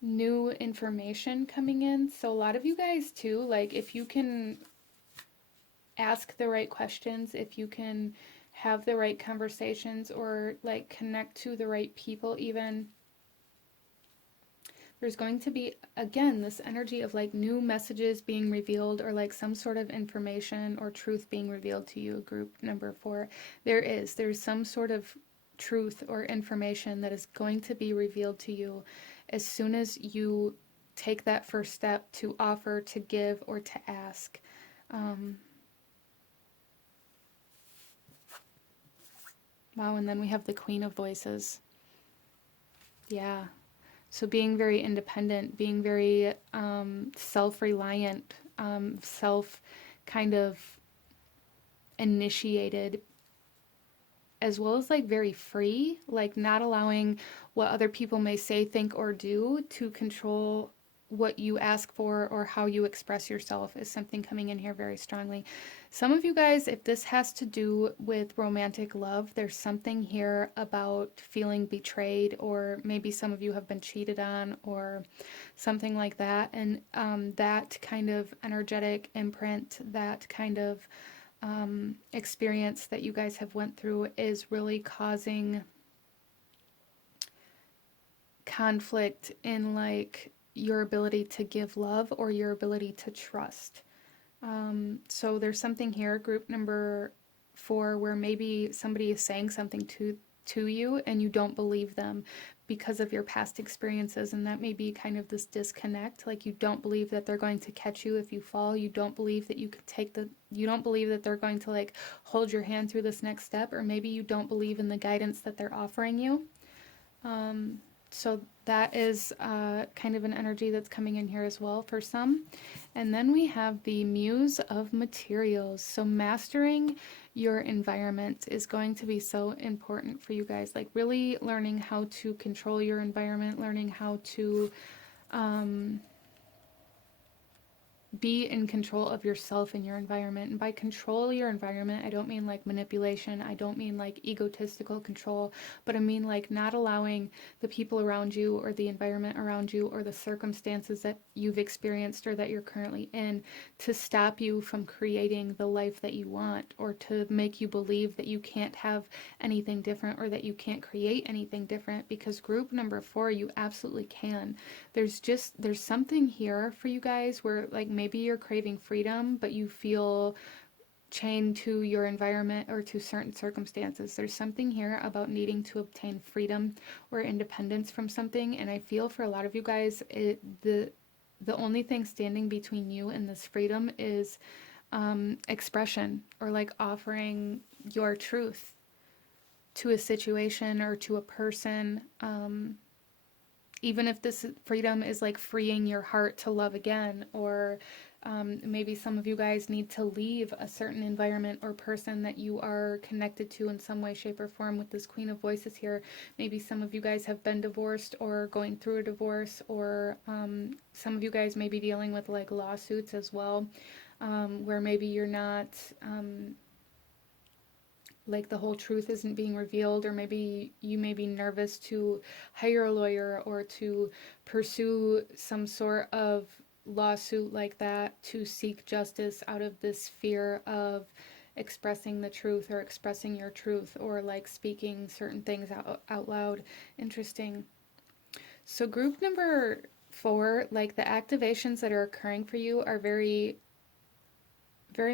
new information coming in. So a lot of you guys too, like if you can ask the right questions, if you can have the right conversations or like connect to the right people even, there's going to be again this energy of like new messages being revealed or like some sort of information or truth being revealed to you, group number 4. There's some sort of truth or information that is going to be revealed to you as soon as you take that first step to offer, to give, or to ask. Wow, and then we have the Queen of Voices. Yeah. So being very independent, being very self-reliant, self kind of initiated, as well as like very free, like not allowing what other people may say, think, or do to control what you ask for or how you express yourself, is something coming in here very strongly. Some of you guys, if this has to do with romantic love, there's something here about feeling betrayed, or maybe some of you have been cheated on or something like that. And that kind of energetic imprint, that kind of experience that you guys have went through is really causing conflict in like your ability to give love or your ability to trust. So there's something here, group number 4, where maybe somebody is saying something to you and you don't believe them because of your past experiences, and that may be kind of this disconnect, like you don't believe that they're going to catch you if you fall, you don't believe that you don't believe that they're going to like hold your hand through this next step, or maybe you don't believe in the guidance that they're offering you. So that is kind of an energy that's coming in here as well for some. And then we have the Muse of Materials. So mastering your environment is going to be so important for you guys. Like really learning how to control your environment, learning how to be in control of yourself and your environment. And by control your environment, I don't mean like manipulation. I don't mean like egotistical control, but I mean like not allowing the people around you or the environment around you or the circumstances that you've experienced or that you're currently in to stop you from creating the life that you want, or to make you believe that you can't have anything different or that you can't create anything different. Because group number 4, you absolutely can. There's something here for you guys where like maybe you're craving freedom, but you feel chained to your environment or to certain circumstances. There's something here about needing to obtain freedom or independence from something, and I feel for a lot of you guys, the only thing standing between you and this freedom is expression, or like offering your truth to a situation or to a person. Even if this freedom is like freeing your heart to love again, or maybe some of you guys need to leave a certain environment or person that you are connected to in some way, shape, or form with this Queen of Voices here. Maybe some of you guys have been divorced or going through a divorce, or some of you guys may be dealing with like lawsuits as well, where maybe you're not... like the whole truth isn't being revealed, or maybe you may be nervous to hire a lawyer or to pursue some sort of lawsuit like that to seek justice out of this fear of expressing the truth or expressing your truth, or like speaking certain things out loud. Interesting. So group number 4, like the activations that are occurring for you are very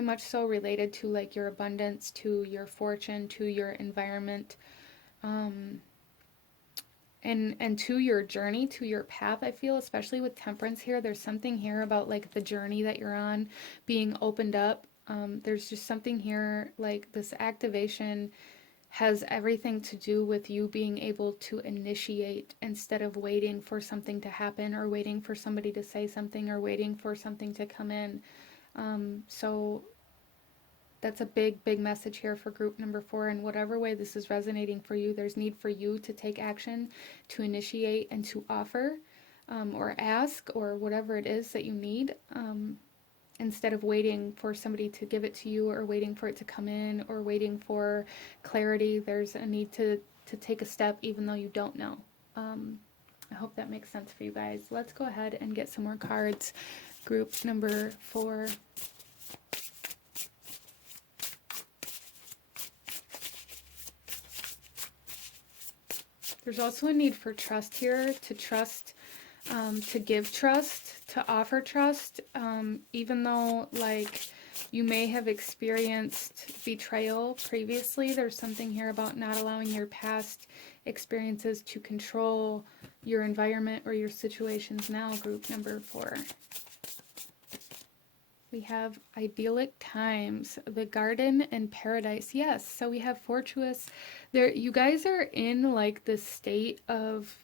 much so related to like your abundance, to your fortune, to your environment, and to your journey, to your path. I feel, especially with Temperance here, there's something here about like the journey that you're on being opened up. There's just something here, like this activation has everything to do with you being able to initiate instead of waiting for something to happen, or waiting for somebody to say something, or waiting for something to come in. So that's a big message here for group number 4. In whatever way this is resonating for you, there's need for you to take action, to initiate, and to offer, or ask, or whatever it is that you need, instead of waiting for somebody to give it to you, or waiting for it to come in, or waiting for clarity. There's a need to take a step even though you don't know. I hope that makes sense for you guys. Let's go ahead and get some more cards. Group number 4. There's also a need for trust here, to trust, to give trust, to offer trust, even though like you may have experienced betrayal previously. There's something here about not allowing your past experiences to control your environment or your situations now, group number 4. We have idyllic times, the garden and paradise. Yes, so we have fortuitous. There, you guys are in like this state of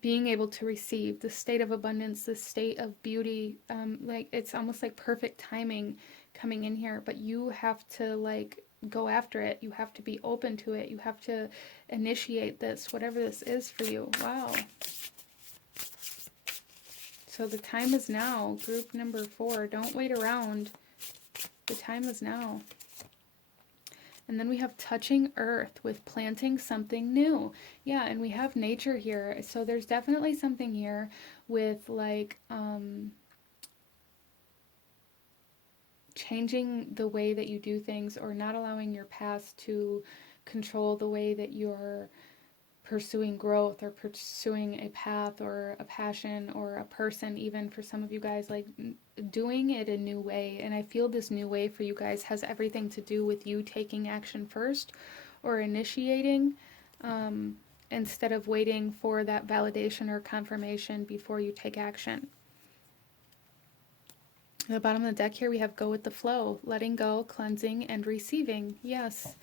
being able to receive, the state of abundance, the state of beauty. Like it's almost like perfect timing coming in here, but you have to like go after it. You have to be open to it. You have to initiate this, whatever this is for you. Wow. So the time is now, group number 4. Don't wait around. The time is now. And then we have touching earth with planting something new. Yeah, and we have nature here. So there's definitely something here with like changing the way that you do things, or not allowing your past to control the way that you're pursuing growth, or pursuing a path or a passion or a person. Even for some of you guys, like doing it a new way. And I feel this new way for you guys has everything to do with you taking action first, or initiating, instead of waiting for that validation or confirmation before you take action. At the bottom of the deck here we have go with the flow, letting go, cleansing, and receiving. Yes.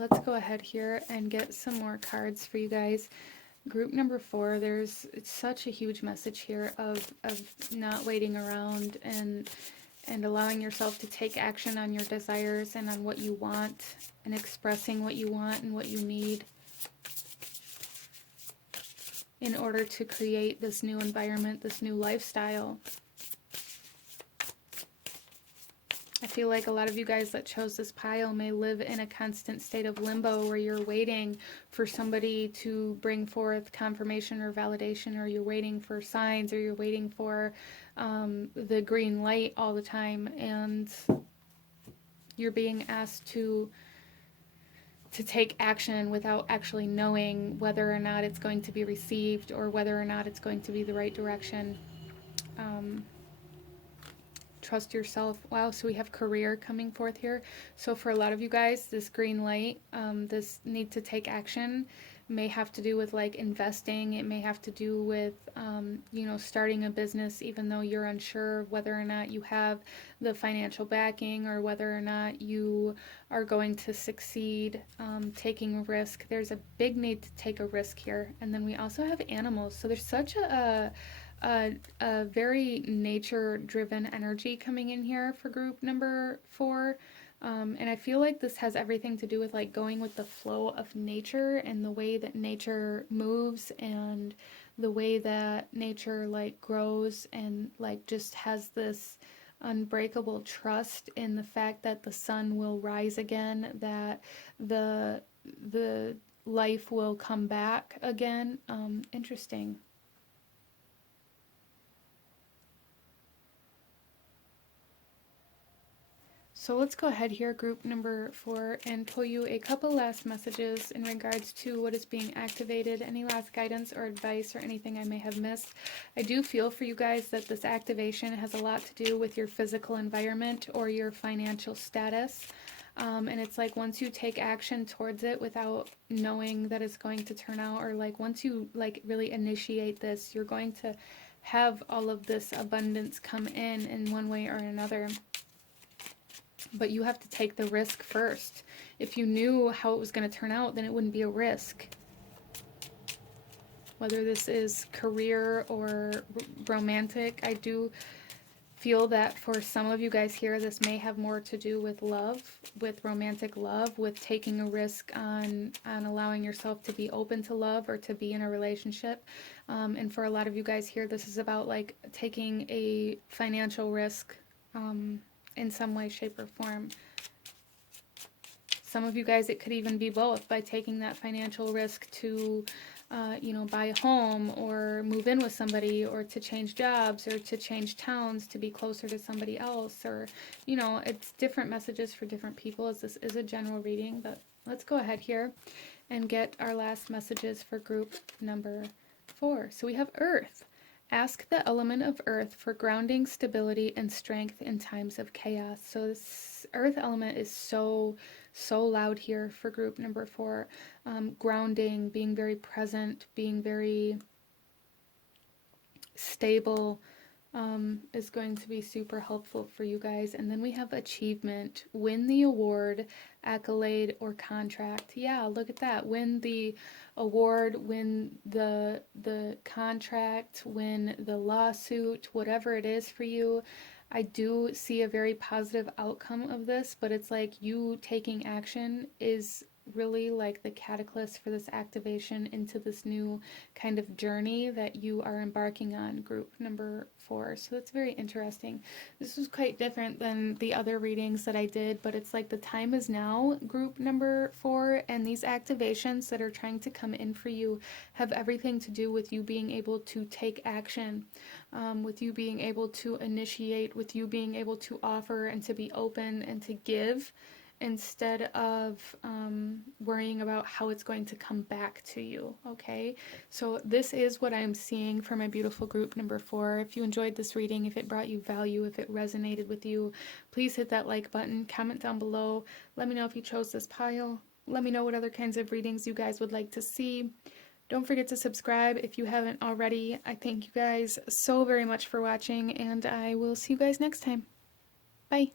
Let's go ahead here and get some more cards for you guys. Group number 4, it's such a huge message here of not waiting around, and allowing yourself to take action on your desires and on what you want, and expressing what you want and what you need. in order to create this new environment, this new lifestyle. I feel like a lot of you guys that chose this pile may live in a constant state of limbo where you're waiting for somebody to bring forth confirmation or validation, or you're waiting for signs, or you're waiting for the green light all the time, and you're being asked to take action without actually knowing whether or not it's going to be received or whether or not it's going to be the right direction. Trust yourself. Wow, so we have career coming forth here. So for a lot of you guys, this green light, this need to take action may have to do with like investing. It may have to do with, you know, starting a business, even though you're unsure whether or not you have the financial backing or whether or not you are going to succeed, taking a risk. There's a big need to take a risk here. And then we also have animals. So there's such a very nature-driven energy coming in here for group number 4. And I feel like this has everything to do with like going with the flow of nature and the way that nature moves and the way that nature like grows and like just has this unbreakable trust in the fact that the sun will rise again, that the life will come back again. Interesting. So let's go ahead here, group number 4, and pull you a couple last messages in regards to what is being activated, any last guidance or advice or anything I may have missed. I do feel for you guys that this activation has a lot to do with your physical environment or your financial status. And it's like once you take action towards it without knowing that it's going to turn out, or like once you like really initiate this, you're going to have all of this abundance come in one way or another. But you have to take the risk first. If you knew how it was going to turn out, then it wouldn't be a risk. Whether this is career or romantic, I do feel that for some of you guys here, this may have more to do with love, with romantic love, with taking a risk on allowing yourself to be open to love or to be in a relationship. And for a lot of you guys here, this is about like taking a financial risk in some way, shape, or form. Some of you guys, it could even be both, by taking that financial risk to, you know, buy a home or move in with somebody, or to change jobs, or to change towns to be closer to somebody else, or, you know, it's different messages for different people, as this is a general reading. But let's go ahead here and get our last messages for group number 4. So we have Earth. Ask the element of earth for grounding, stability, and strength in times of chaos. So this earth element is so loud here for group number 4. Grounding, being very present, being very stable, is going to be super helpful for you guys. And then we have achievement. Win the award, accolade, or contract. Yeah, look at that. Win the award, win the contract, win the lawsuit, whatever it is for you. I do see a very positive outcome of this, but it's like you taking action is really like the catalyst for this activation into this new kind of journey that you are embarking on, group number 4. So that's very interesting. This was quite different than the other readings that I did, but it's like the time is now, group number 4, and these activations that are trying to come in for you have everything to do with you being able to take action, with you being able to initiate, with you being able to offer and to be open and to give, instead of worrying about how it's going to come back to you, okay? So this is what I'm seeing for my beautiful group number 4. If you enjoyed this reading, if it brought you value, if it resonated with you, please hit that like button, comment down below, let me know if you chose this pile, let me know what other kinds of readings you guys would like to see. Don't forget to subscribe if you haven't already. I thank you guys so very much for watching, and I will see you guys next time. Bye.